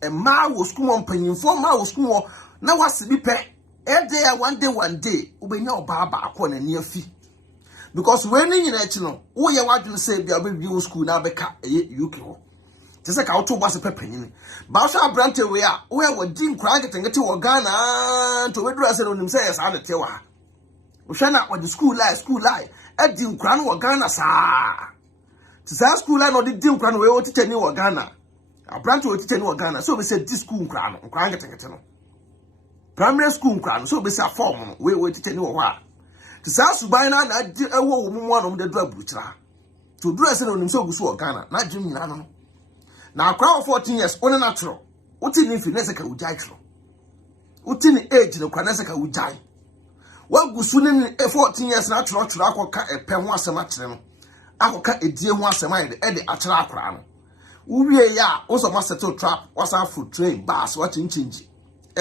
A ma wo school on penny for ma wo school more. Now what's the be pay? Every day, one day, ube nya baba akwa na near fee. Because when you know, who you want to say, be a baby school now, Becca, UK. Just like our 2 buses per penny. Bausha Brante, we are, where would Dean Cracket and get to Ghana to address it on himself, and tell her. We shall not what the school lie, at Dean Cran or Ghana, sir. To say school line or the Dean Cran, we will teach any or Ghana. A branch will teach any or Ghana, so we said this school crown, or Cracket and get primary school crown, so we say a form, we will teach any or what. To say Subina, I will one of the drug butcher. To dress it on himself so Ghana, not Jimmy Nano. Now, crowd 14 years, on a natural. What in if you Nesaka would die? What in the age of Kwanesaka would die? What was soon in 14 years natural to a pen once a match? I will cut a dear once a mile, Eddie at Trapran. We ya also must settle trap, was our food train, bars, watching change.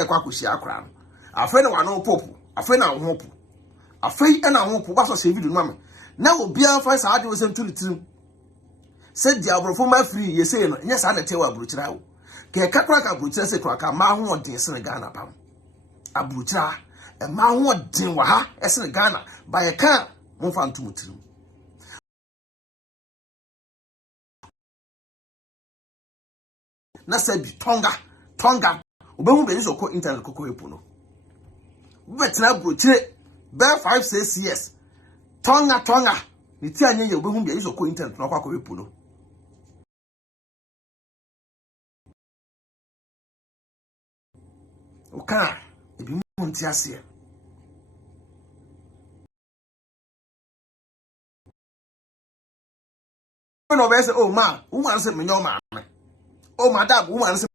kwakushi akra no afa na wano popo afa na ho popo afa na ho popo ba so se video no am na obia fa sa ade wo sem tuli tirim se dia abrofo ma free ye say no nya sa na tewa abrochira wo ke kakra ka abrochira se kwa ka ma ho odin se Ghana pam abrochira e ma ho odin wa ha e se Ghana ba ye ka mo fa ntum tirim na sabi tonga obehu be so ko internet ko epu no betina abrochire be 5-6 years tonga ni ti anye ye obehu be so ko internet no kwa ko epu no oka ebi mu nti ase no be say oh ma woman say me nyo ma oh madam woman say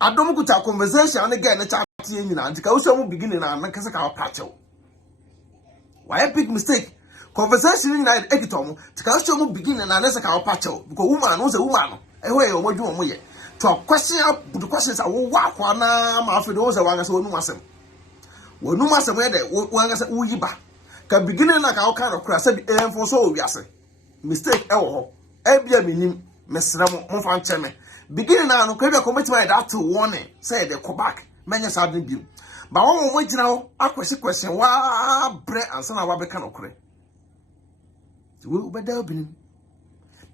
adom kuta conversation and again na chat tie nyina ntika wo mu beginning na na kese ka pacho why big mistake conversation nyina ekitom tika wo mu beginning na na kese ka pacho because woman no say woman no ehwe e omodwu mo ye to question the questions are wo akwa na ma afi do say wanga say wonu masem ye de wanga say wo yiba ka beginning na ka wo kan okra say enfo so wo wiase mistake e wo ho e bia menim mesra mo fa ncheme beginning na no kwabia commitment that warning say they go back menya sadin bi ba won mo gina ho question wa bre ansa na wa be kan okre we ubeda obinim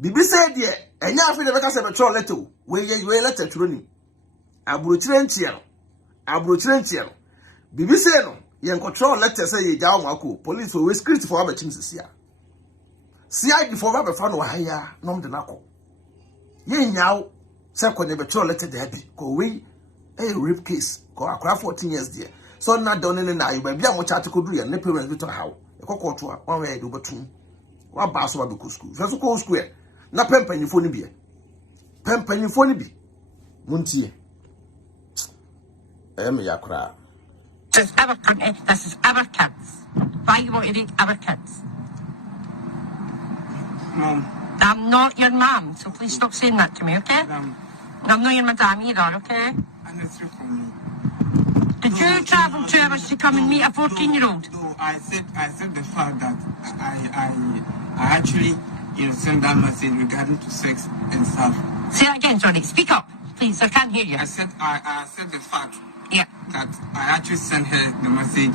bibi say de enya afi de be ka say be letter we letter turo ni abrochire ntia bibi say no ye control letter say ye jaw mako police we script for abachim sia CID for ba be fa no wa haya nom de nako ye nyaw say ko ne be letter de abi ko we rape case ko akra 14 years there so na don ne na you ba bia mo chat ko duru ye ne parents bi to how e ko court a one way do betum wa ba so ba be school so ko school na pempanyifo ni bi muntie me yakra this is our kids. Why you want to eat our kids? Mom. I'm not your mom, so please stop saying that to me, okay? Madam. I'm not your madam either, okay? And it's true for me. Did you travel 2 hours to come and meet a 14-year-old? No, I said the fact that I actually sent that message regarding to sex and stuff. Say that again, sorry. Speak up, please. I can't hear you. I said the fact. Yeah. That I actually sent her the message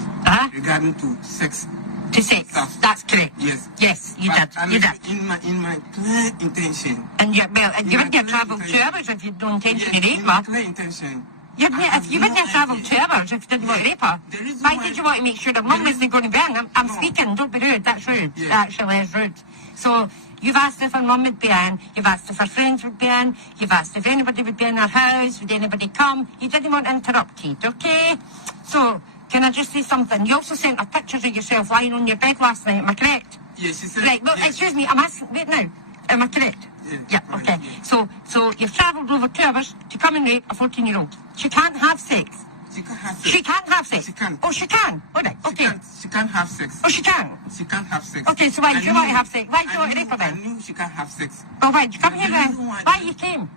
regarding to sex. To sex. Stuff. That's correct. Yes. Yes, you did. You did. In my clear intention. And you wouldn't have travelled 2 hours if you don't intention to rape her. Clear intention. If you wouldn't have travelled 2 hours if you didn't want to rape her, why did you want to make sure that mum wasn't going to burn? I'm speaking. Don't be rude. That's rude. Yeah. Actually, is rude. So you've asked if her mum would be in. You've asked if her friends would be in. You've asked if anybody would be in her house. Would anybody come? You didn't want to interrupt, Kate, okay? So, can I just say something? You also sent her pictures of yourself lying on your bed last night. Am I correct? Yes, she said. Right, well, excuse me. I'm asking, wait now. Am I correct? Yeah, okay. Yeah. So you've travelled over 2 hours to come and rape a 14-year-old. She can't have sex. She can't have sex. She can't have sex. She can. Oh, she can. All right. Okay. She can't have sex. Oh, she can. She can't have sex. Okay, so why did you want to have sex? Why did you want to rape her then? I knew she can't have sex. Oh, why did you come here then? Why you came?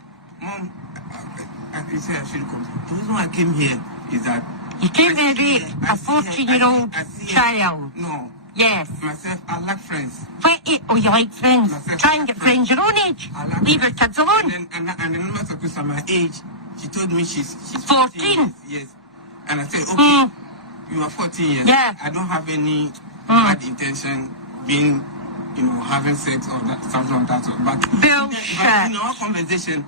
Mom, I say I should come. The reason why I came here is that you came to rape a 14-year-old child. No. Yes. Myself, I like friends. Oh, you like friends? Try and get friends your own age. Leave your kids alone. And the number because of my age, she told me she's 14. Yes. And I said, okay, you are 14 years. Yeah. I don't have any bad intention being, having sex or that, something like that. But bullshit. In our conversation,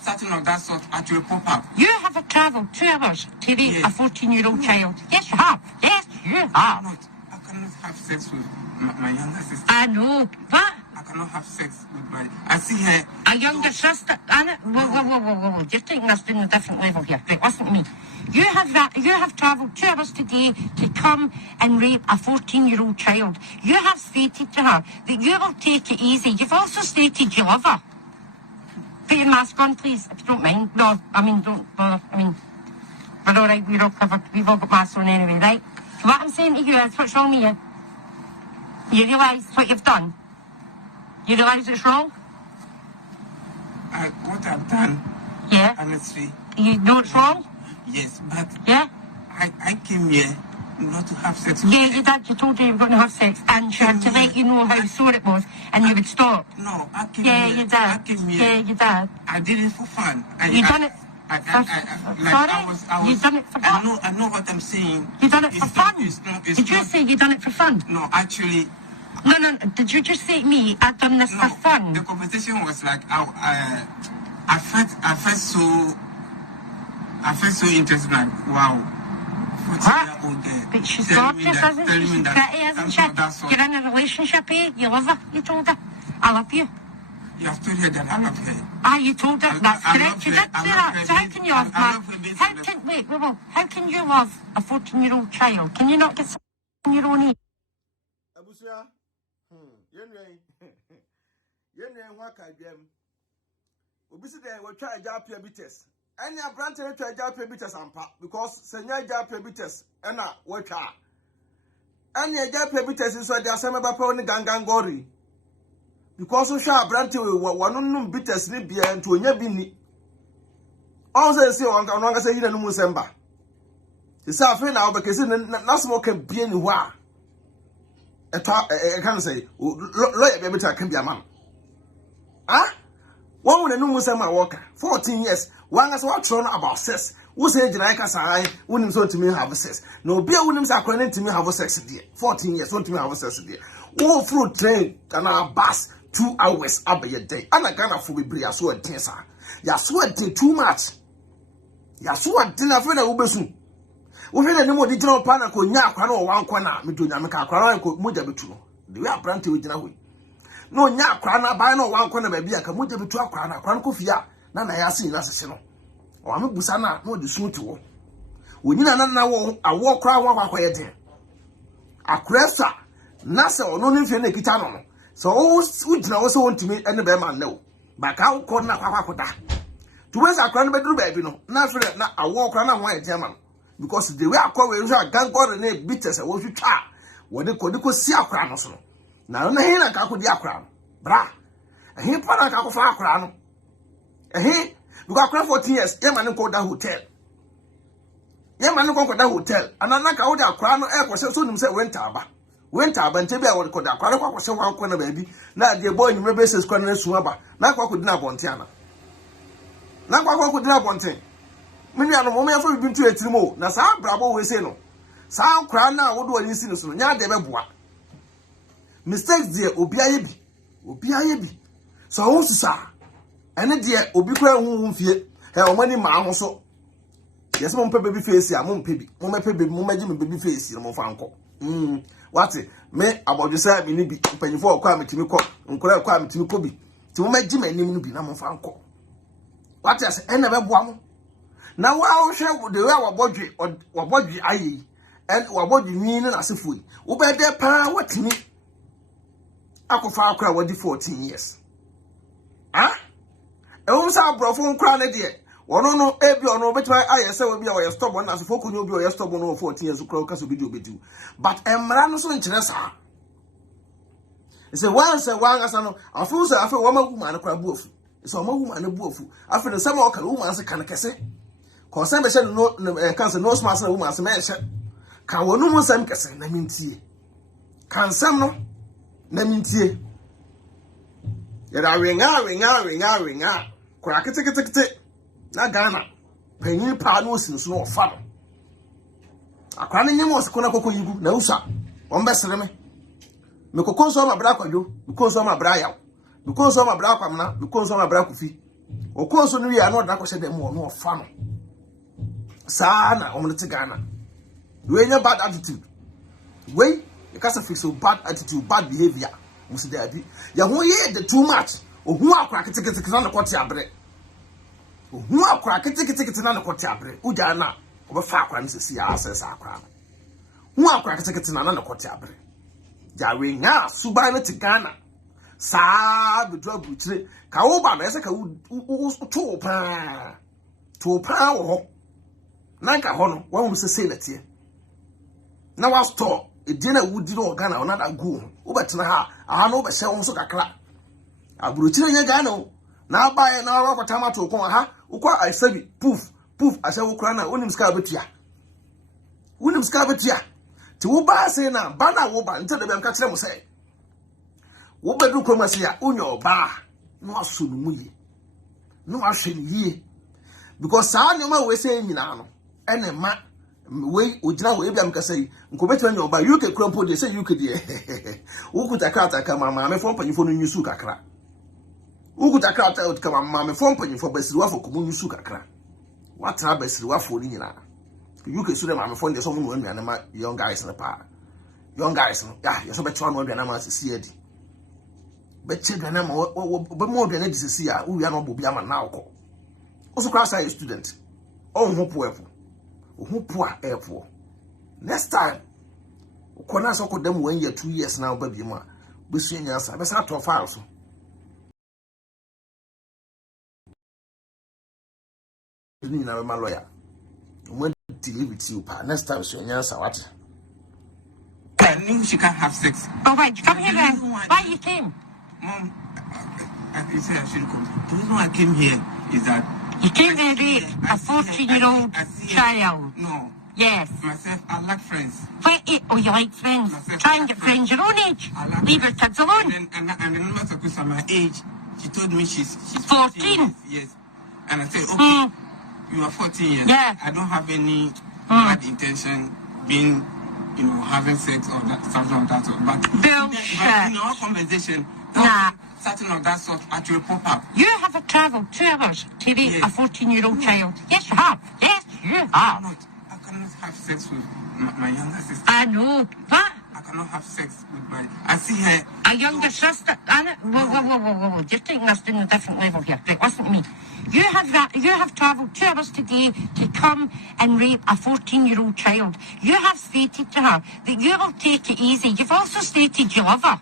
something of that sort actually pop up. You have travelled 2 hours to rape a 14-year-old child. Yes, you have. Yes, you have. I cannot have sex with my younger sister. I know. What? I cannot have sex with I see her. A younger sister? Anna? Whoa. You're taking us to a different level here. Right, listen to me. You have travelled 2 hours today to come and rape a 14-year-old child. You have stated to her that you will take it easy. You've also stated you love her. Put your mask on, please, if you don't mind. No, don't bother. We're all right. We're all covered. We've all got masks on anyway, right? What I'm saying to you is, what's wrong with you? You realise what you've done? You realise it's wrong? what I've done. Yeah. Honestly. You know it's wrong? Yes, but yeah. I came here not to have sex. Yeah, your dad, you told her you were going to have sex, and she had to let you know how sore it was, and you would stop. No, I came yeah, here. Your dad. I came here. Yeah, your dad. I did it for fun. You done it. You done it for fun. I know what I'm saying. You done it for fun. Did you say you done it for fun? No, actually. No. Did you just say to me, I've done this for fun? The conversation was like, I felt so interested. Like, wow. But she's gorgeous, isn't she? She's pretty, isn't she? You're in a relationship, eh? You love her. You told her. I love you. You have told her that I love her. You told her. That's correct. You did say that. So how can you love her? How can you love a 14-year-old child? Can you not get something on your own age? Abusia, Yenny, what I dem. Obisi there will try a job here bitters. Any a brand to try a job here bitters and pop because senior job here bitters and a worker. Any a job here bitters is why they are some about pony gangangori. Because we shall brand to one bitters need be and to a yabini. Also, say one can say in a Musemba. The South now because not smoke can be anywhere. I can't say, lawyer baby can be a man. Ah? One with a new Muslim worker, 14 years, one has what thrown about sex. Who said I wouldn't so to me have sex? No beer wouldn't acquainted to me have sex dear. 14 years, want to me have sex dear. All through train and our bus 2 hours up a day. And I can't afford be a sweat tenser. You're sweating too much. You're sweating a friend of Ubesu. We had no more digital panel could not one corner, me to Yamaka, Karan, Mujabitu. The way I brand to it now. No, nya crana by no one corner, baby. I can move to a crana, Crancofia. None I see as a channel. Or I'm a busana, no, the soon to. We need another a walk crowd one quiet there. A cressa, Nasa or no infant Kitano. So, which now also want to meet any man no. But how corner Quacoda. To where's a crown bedroom, baby? No, not a walk around one German. Because the way I call it, I can't go and bitters and what you try. What they could see a crown or so. Now, no, I can't be a crown. Bra. And he put a cup of a crown. And he, you got 14 years, yeah, man, called that hotel. Yeah, man, called that hotel. And I'm not out of crown, air was so himself went up. Went up and Tibia would call that crown was so one corner, baby. Now, the boy in Rebels corner swabber. Now, what could not want Tiana. Now, what could not want him. Maybe I don't want to be to a timo. Now, some bravo will say no. Some crown now would do a listen to Yan de Bebois. Mistakes dear, Obiayebi. So, who's the sir? And a dear, Obicra won't fear her money, my also. Yes, Mom baby face, I won't baby. Mama baby, Mama baby face, your uncle. What's it? Me about the side, me be penny for a crime to me call, and call a crime to me coby. To my Jim and you be no more uncle. What is any of one? Now, I'll share with the way body or body I and what body mean as if we. Obey their power, what to me? I could fire crowd with 14 years. Ah? I almost have brought phone crown dear. One no, every or no, but I say will be our stubborn as a folk will be your stubborn over 14 years of crowd will be do. But I'm so interested. It's a once a one as I know, I feel so after one woman a crab wolf. It's a woman a wolf. After the summer, a woman as a can I say. Cause some no cancer no smart woman as a man. Can one no some cassette, I mean, tea. Can some no? Namintie. Yet I ring out. Crack it. Na Ghana. Penny panos in snow father. A cranny was Konako you, no sir. One best me. Because I'm a black on you, because I'm a briar. Because I'm a black man, because I'm a black fee. Of course, only I know that said them more fun. Sana, on the Ghana. You ain't a bad attitude. Wait. You can't fix so bad attitude, bad behavior. Must there be? You won't hear the too much. Or who are crack tickets on the quarter. Who are crack tickets on the quarter. Ujana, over far crimes to see our says our crown. Who are crack tickets on the quarter. Jaringa, Subana to Ghana. Sa, the drug which Kaoba, Messaka, to power. Nanka Hono, one was a sailor here. Now I'll stop. A dinner would do Ghana or not a goon. Over to her, I know, but she also got clap. I will tell you, Gano. na buy na rock tomato kon ha ukwa I say poof I say ukra na wonim ska betua ti wo ba say na ba na wo ba nte de be nka kire mo say wo bedu krom say ya onyo ba no aso no muye no ahwe ni yie because sa nyoma we say nyina no ene ma we ogina we bia mka say nko betu onyo ba UK krampo de say UK de wo kuta krata ka mama me fo panyifo no nyusu kakra wo kuta krata o ka mama me fo panyifo basiriwa fo komu nyusu kakra watra basiriwa fo ni nyina UK so dem mama fo de so mo no ma young guys na pa young guys no ya so betu no aduana ma sisi edi beche dana ma be mo aduana di sisi a wo ya no bobi ama na akọ also class a student on ho po airport next time ukona so ko dem 1 year 2 years now ba bi mu a besu nyansa be sa to file so ni na ma lawyer when deal with you pa next time so nyansa what I knew she can't have sex. Oh, right, come here then. Why you came? Mom, you said I should come. The reason why I came here is that you came here to rape a 14-year-old child. No. Yes. Myself, I like friends. Oh, you like friends? Try and get friends your own age. Leave your kids alone. And then Mr. Kusa, my age, she told me she's 14. Yes. And I said, okay, you are 14 years. Yeah. I don't have any bad intention being, having sex or that, something of that sort. But in our conversation, something of that sort actually pop up. You have traveled 2 hours to rape a 14-year-old child. Yes, you have. Yes, you have. I cannot have sex with my younger sister. I know. What? I cannot have sex with my... I see her... A younger sister? Anna, whoa. You're taking us to a different level here. Right, listen to me. You have travelled 2 hours today to come and rape a 14-year-old child. You have stated to her that you will take it easy. You've also stated you love her.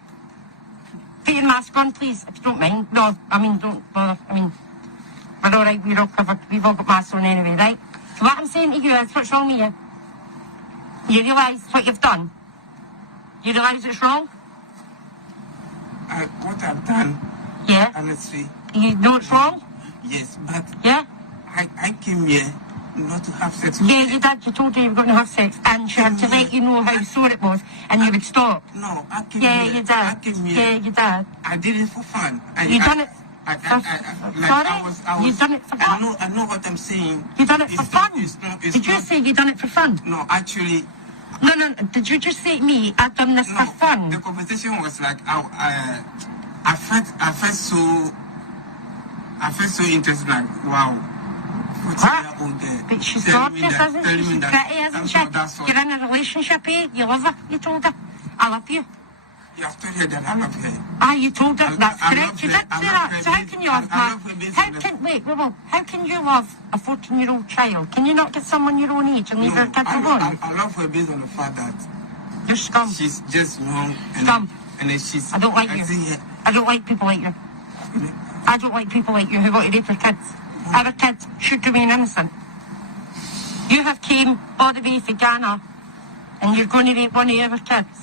Put your mask on, please, if you don't mind. No, don't bother. We're all right. We're all covered. We've all got masks on anyway, right? So what I'm saying to you is, what's wrong with you? You realise what you've done? You realise it's wrong? What I've done, yeah. Honestly. You know it's wrong? Yes, but yeah. I came here not to have sex with you did. You told her you were going to have sex, and she had to let you know how sore it was, and you would stop. No, I came here. You did. I came here. Yeah, you did. I did it for fun. You done it. Sorry? You done it for fun. I know what I'm saying. You done it for fun? Did you say you done it for fun? No, actually. No. Did you just say to me, I've done this for fun? The conversation was like, I felt so interested, like, wow. But she's gorgeous, isn't she? She's pretty, isn't she? You're in a relationship, eh? You love her. You told her. I love you. You have told her that I love her. You told her. That's correct. You did say that. So how can you love her? How can you love a 14-year-old child? Can you not get someone your own age and leave her kids alone? I love her based on the fact that you're scum. She's just young. Scum. And then she's... I don't like you. I don't like people like you. I don't like people like you who want to rape their kids. Our kids should remain innocent. You have came all the way from Ghana and you're going to rape one of our kids.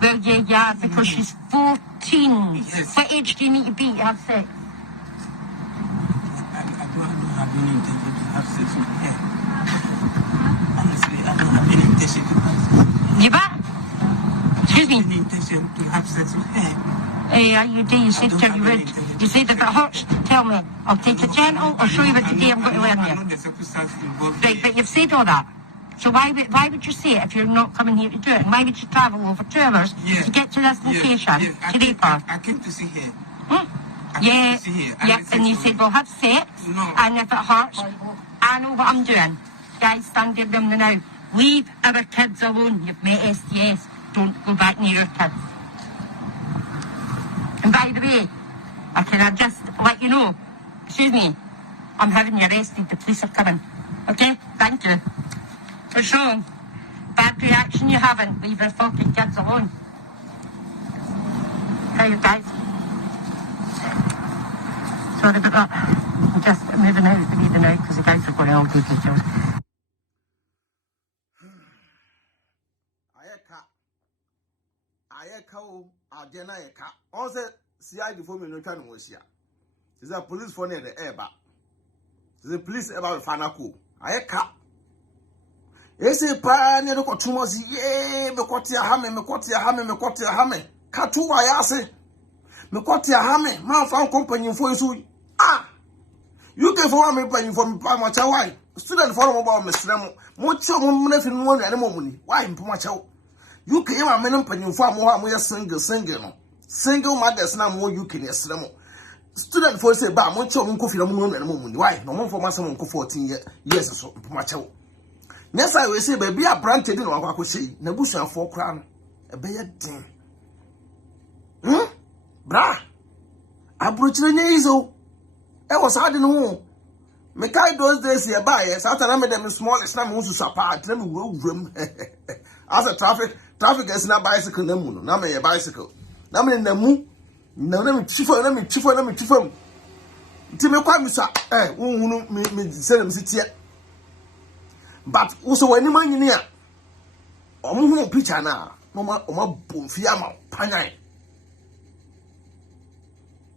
Well, yeah, because she's 14. Yes. What age do you need to be to have sex? I don't have any intention to have sex with her. Honestly, I don't have any intention to have sex with her. You bet? Excuse me? Any intention to have sex with her. You do. You said you would. You said if it hurts, tell me. I'll take it gentle or show you what today I'm going to learn you. I know the circumstances involved. Right, but you've said all that. So why would you say it if you're not coming here to do it? And why would you travel over 2 hours to get to this location to rape her? I came to see her. Yeah, and you said we'll have sex, and if it hurts, I know what I'm doing. Guys, stand in them now. Leave our kids alone. You've met STS. Don't go back near your kids. And by the way, can I just let you know, excuse me, I'm having you arrested. The police are coming. Okay? Thank you. What's wrong? Bad reaction you haven't. Leave your fucking kids alone. How you guys? Sorry about that. I'm just moving out because the guys are going to all do details. Ayeka o agena yeka. On say CI before me no twa no hia. Is a police for near the airba. The police about Fanako. I cap. Ese pa near the Cotumos, ye, Mecotia Hamme, Mecotia Hamme, Mecotia Hamme. Katu Ayase. Mecotia Hamme, man found company for you. Ah! You can form me paying for me, Pamacha. Student for about Miss Remo. Much of nothing one animal money. Why in Pamacha? You came a man paying for more single mothers now more you can yes Remo. Student for say, but much of them coffee and money. Why? No more for my son 14 years or so, Pamacha. Yes, I will say, baby, a branted in what I could say, Nabusha 4 crown, a bad thing. Bra, I brought you nasal. I was hard in the home. Mekai those days here by us, after I made them small, it's not most to support them room. As a traffic is not bicycle, no moon, not a bicycle. Now in the moon, no, let me chief. Timmy Quamisa, me send him sit here. But also, any money near. Omo picture now, no more boom, fiamma, panai.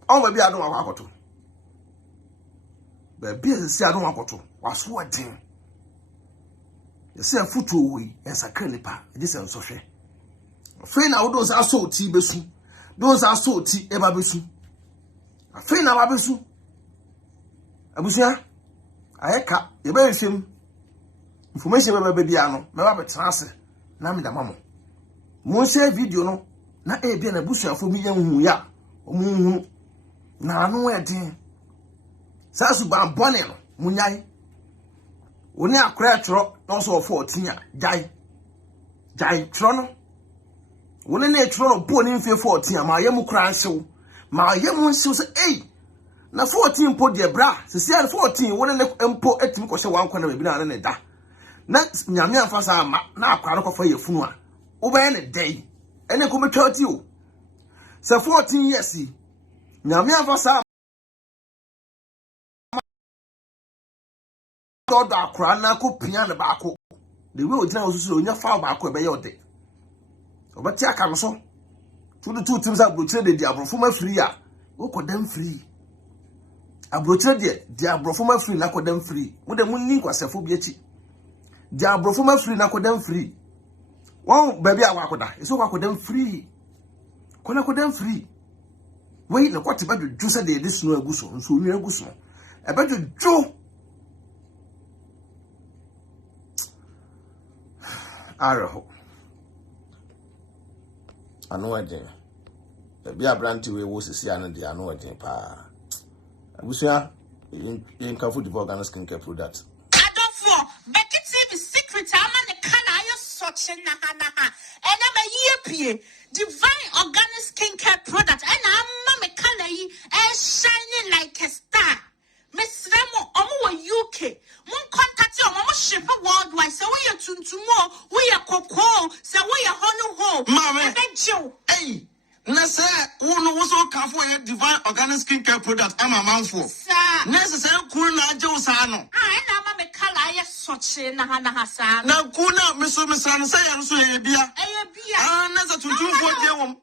Oh, maybe I don't want to. But business, I don't want to. Was what thing? You see a foot away, and Sakanipa, this and so fair. Friend, now those are so tea besu. Those are so tea ebabesu. A friend now abesu. Abusia, I eka, you better him. Information about babyano, never transfer. Namida mamma. Monsieur video no, na e bien a bushel for me young ya. Na no wedding. Sasu ban bonnet, Munyai. Only a cratro, also 14 die. Die trono. Only a trono born in 14, my yamu cran show. My yamu shows 8. Na 14 po dear bra, see 14, one let empo et me question 1 corner maybe na da. Next, Yamia Fasa, now crack for your funeral. Over any day, and I come to you. So 14 years, see. Yamia Fasa. Da krana ko piano baako the way ogina osusu onya fa baako be yode obati aka no so to the two teams abrochire de abrofo ma free a wo kodam free abrochire de abrofo ma free na kodam free mo de munni kwasefo bi achi de abrofo ma free na kodam free won ba bia akoda eso kodam free kona kodam free we na kwate ba dwo se de this no aguso nso onwi aguso e ba dwo Araho. I know again. The beer brandy we was see and the I know again. Pa. I wish you in careful the organic skincare product. I don't for BeckyTv secret. I'm on the canal such a naha. And I'm a year divine organic skincare product. And I'm a canal shining like a star. Miss Remo, I'm UK. Mon contact you, I'm ship worldwide. So we are tuntumo, we are cocoa, so we are honey home. Mama, hey, Nessa, who knows what can for your divine organic skincare product? I'm a man for. Necessary cool na Joe Sano. I'm a color such a Nahana. Now, cool now, Miss San say, I'm so a beer. Nessa to do for the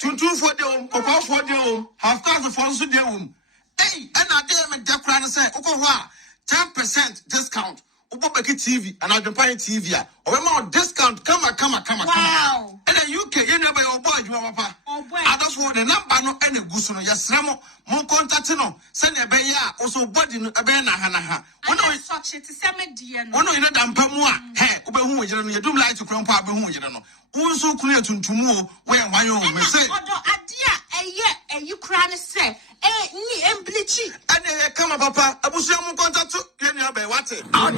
to do for the cocoa for the half thousand for the home. Hey, and I dare me decran say, Okowa, 10% discount. BeckyTv and AdwenepaheneTv. Or more discount. Come. Wow. And then UK, you never your boy, you papa. Oh boy. I just want the number no any gusuno. Yes, Ramo, mon contact no. Send a beya also body no a bena hanaha. One of such it is a median. One of you dampa mua. Hey, Ube who you don't like to grandpa be who you don't know. Who so clear to tomorrow where my own may say. A Ukraine say, ni emblichi. And come up, papa. Abusiamu contact to Kenya by what? I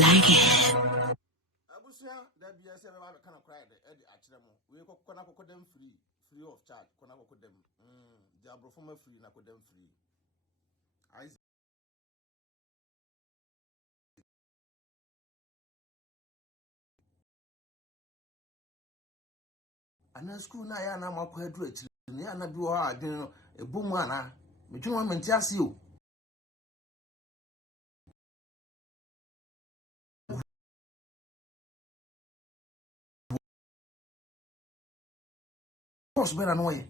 like it. Abusia, that be a seven kind of cry the Eddie Achremo. We could them free of charge. Kona could them. Jabro from a free, na could them free. I and school na ya na makwa edu achire me ya na bi wo ha adwen ebom ana me twa me ntia se o course better no way.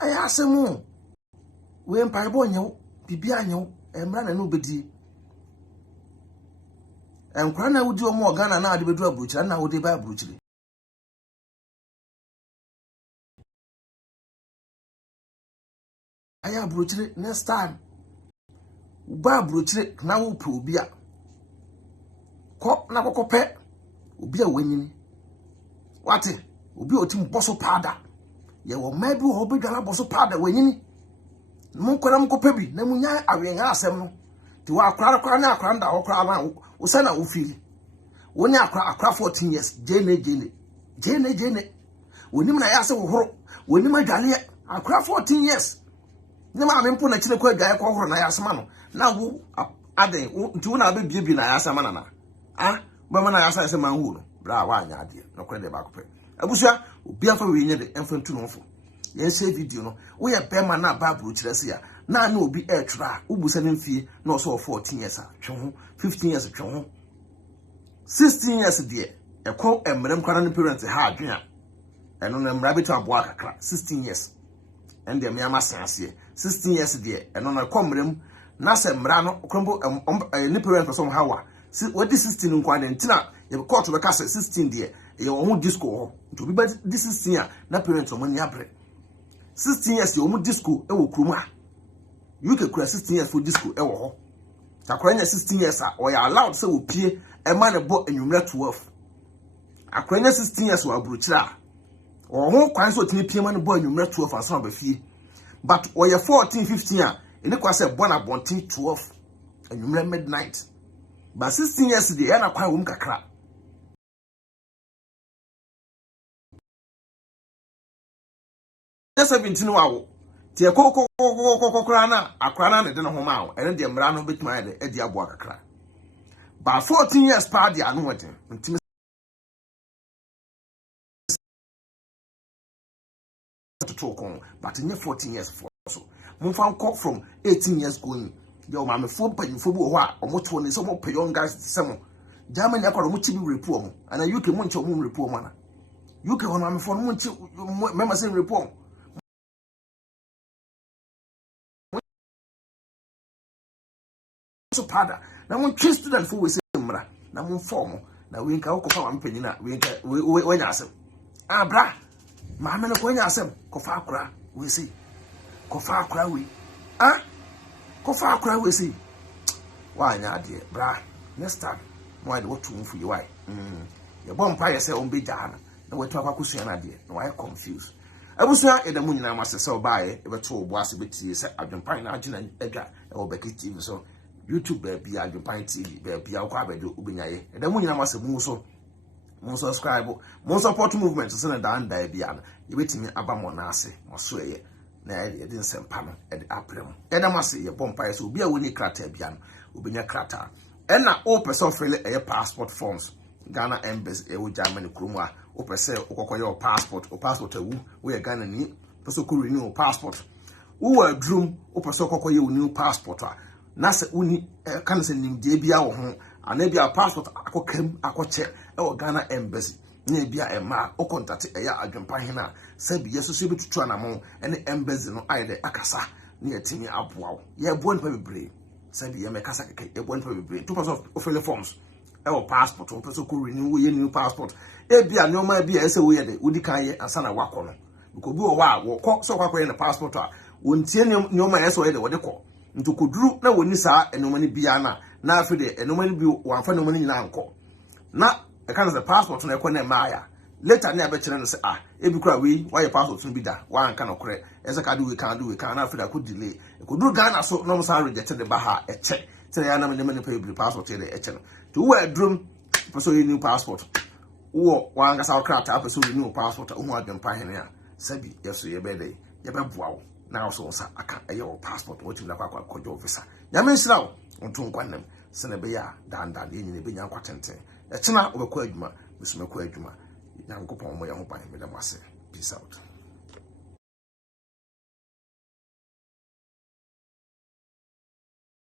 I ask him, we empire boy, Bibiano, and Brana nobody. And Crana would do more Ghana now, they do a butcher, and now they buy butchery. I have butchery next time. Buy butchery now, Pubia. Cop na cope, Ubia winning. What it? Ubi o team bosso pada. Ye will maybe hobby gala bosso pada winning. Monkoram copebi, Namunya, I ring asem. To our crana, or crana, Usana Ufili. When you cry 14 years, Jane. When you may ask when you may Galia, I cry 14 years. Never have been put a chill guy called Nayasmano. Now, who are they? Do not be given Nayasamana. Ah, but when I ask a man who, Bra, dear, no credit back. Abusha, be for we need the infant to know. Yes, say video. We are permanent babu Chessia. Now, no be air tra, Ubusanin fee, no so 14 years, 15 years, 16 years, dear. A call and Madame Cranny parents a hard dinner. And on them rabbit of work, 16 years. And the Miama Sansia, 16 years, dear. And on a common, Nasa Mrano, crumble a nipperant somehow. What this 16 in Quadentina, you caught to the castle 16 dear, your own disco. To be better, this is near, not parents of money apre. 16 years, your own disco, Kruma. You can cry 16 years for disco, Aquania 16 years, or you are allowed so will pay a man a boat and you met 12. Aquania 16 years were brutra. Or whole crimes what me pay man boy you met 12 and some of a fee. But or you're 14, 15 years, and it was a bonne 12, and you met midnight. But 16 years the end acquire Wumka. Just 17 hours. Tia Coco Crana, a crana, and then a home out, and then the Mrano bit my Eddie Abuaka. But 14 years party, I know what to talk on, but in 14 years for so. Mufan caught from 18 years going. Yo, mamma, 4 penny for what, or much one is some more young guys, some German, I call much report, and you can want your moon report, man. You can on my phone, remember saying report. So, Pada, now one key student for we say, now one formal, now we can go and penny, we ask him. Ah, bra, mamma, when ask him, Kofakra, we see. Kofakra, we. Ah? Kofakra, we see. Why, now, dear, bra, next time, why do what to for you? Why? Your bonfire say on be done. No way to have a cushion idea. No, I confused. I was not in the moon. I must say, buy a told was a bit said, I've been pine Arjun Edgar or BeckyTv. So, YouTube, baby, AdwenepaheneTv, baby, I'll grab it, Ubinaye. And the moon I must have more subscribe, more support movement to send a down diabian. You wait me about Monase, or sway. Nay, I didn't send panel at the apple. And I must say, your bonfires will be a winning crater bian, Ubinia crater. And now, all person fill a passport forms. Ghana embassy, a Germany Kruma, or per se, or your passport, or passport, we are Ghana need, person could renew passport. Who are droom, or person you new passport. Nasa uni, can send him Jabia or home, and maybe a passport, I could come, I could check, or Ghana embassy, maybe a man, or contact a Adwenepahena, said yes, so to Tranamo, and the embassy no either Akasa, near Timmy Upwow. Ye won't be brave, said the Yamekasa, it won't be brave, 2 of forms. Our passport, or person could renew your new passport. Ebia no my be as a weird, Udikaye and Sana Wakono. You could go a while, walk so quickly in the passport. Wouldn't see no my as what they call. Into could drew no one is and no money biana, now for the and no money be one for no money in uncle. Now, a kind of the passport on a corner Maya. Later, never tell us, every cry we, why your passport should be that one cannot correct. As I can do, we can't after I could delay. It could do Ghana so no sorry rejected the Baha, a check. Say I am the money pay the passport to the channel. To wear a drum, pursue your new passport. Or one as our craft, I pursue your new passport, who had been pioneer. Sabi, yes, your birthday. Wow. Now, so I can't a your passport, what you like, call your officer. Yamin now, on two quantum, Senabia, Dan, in the Binya Quatent. A channel over Quadma, Miss McQuadma. Young Copon, my own pine, Madame Peace out.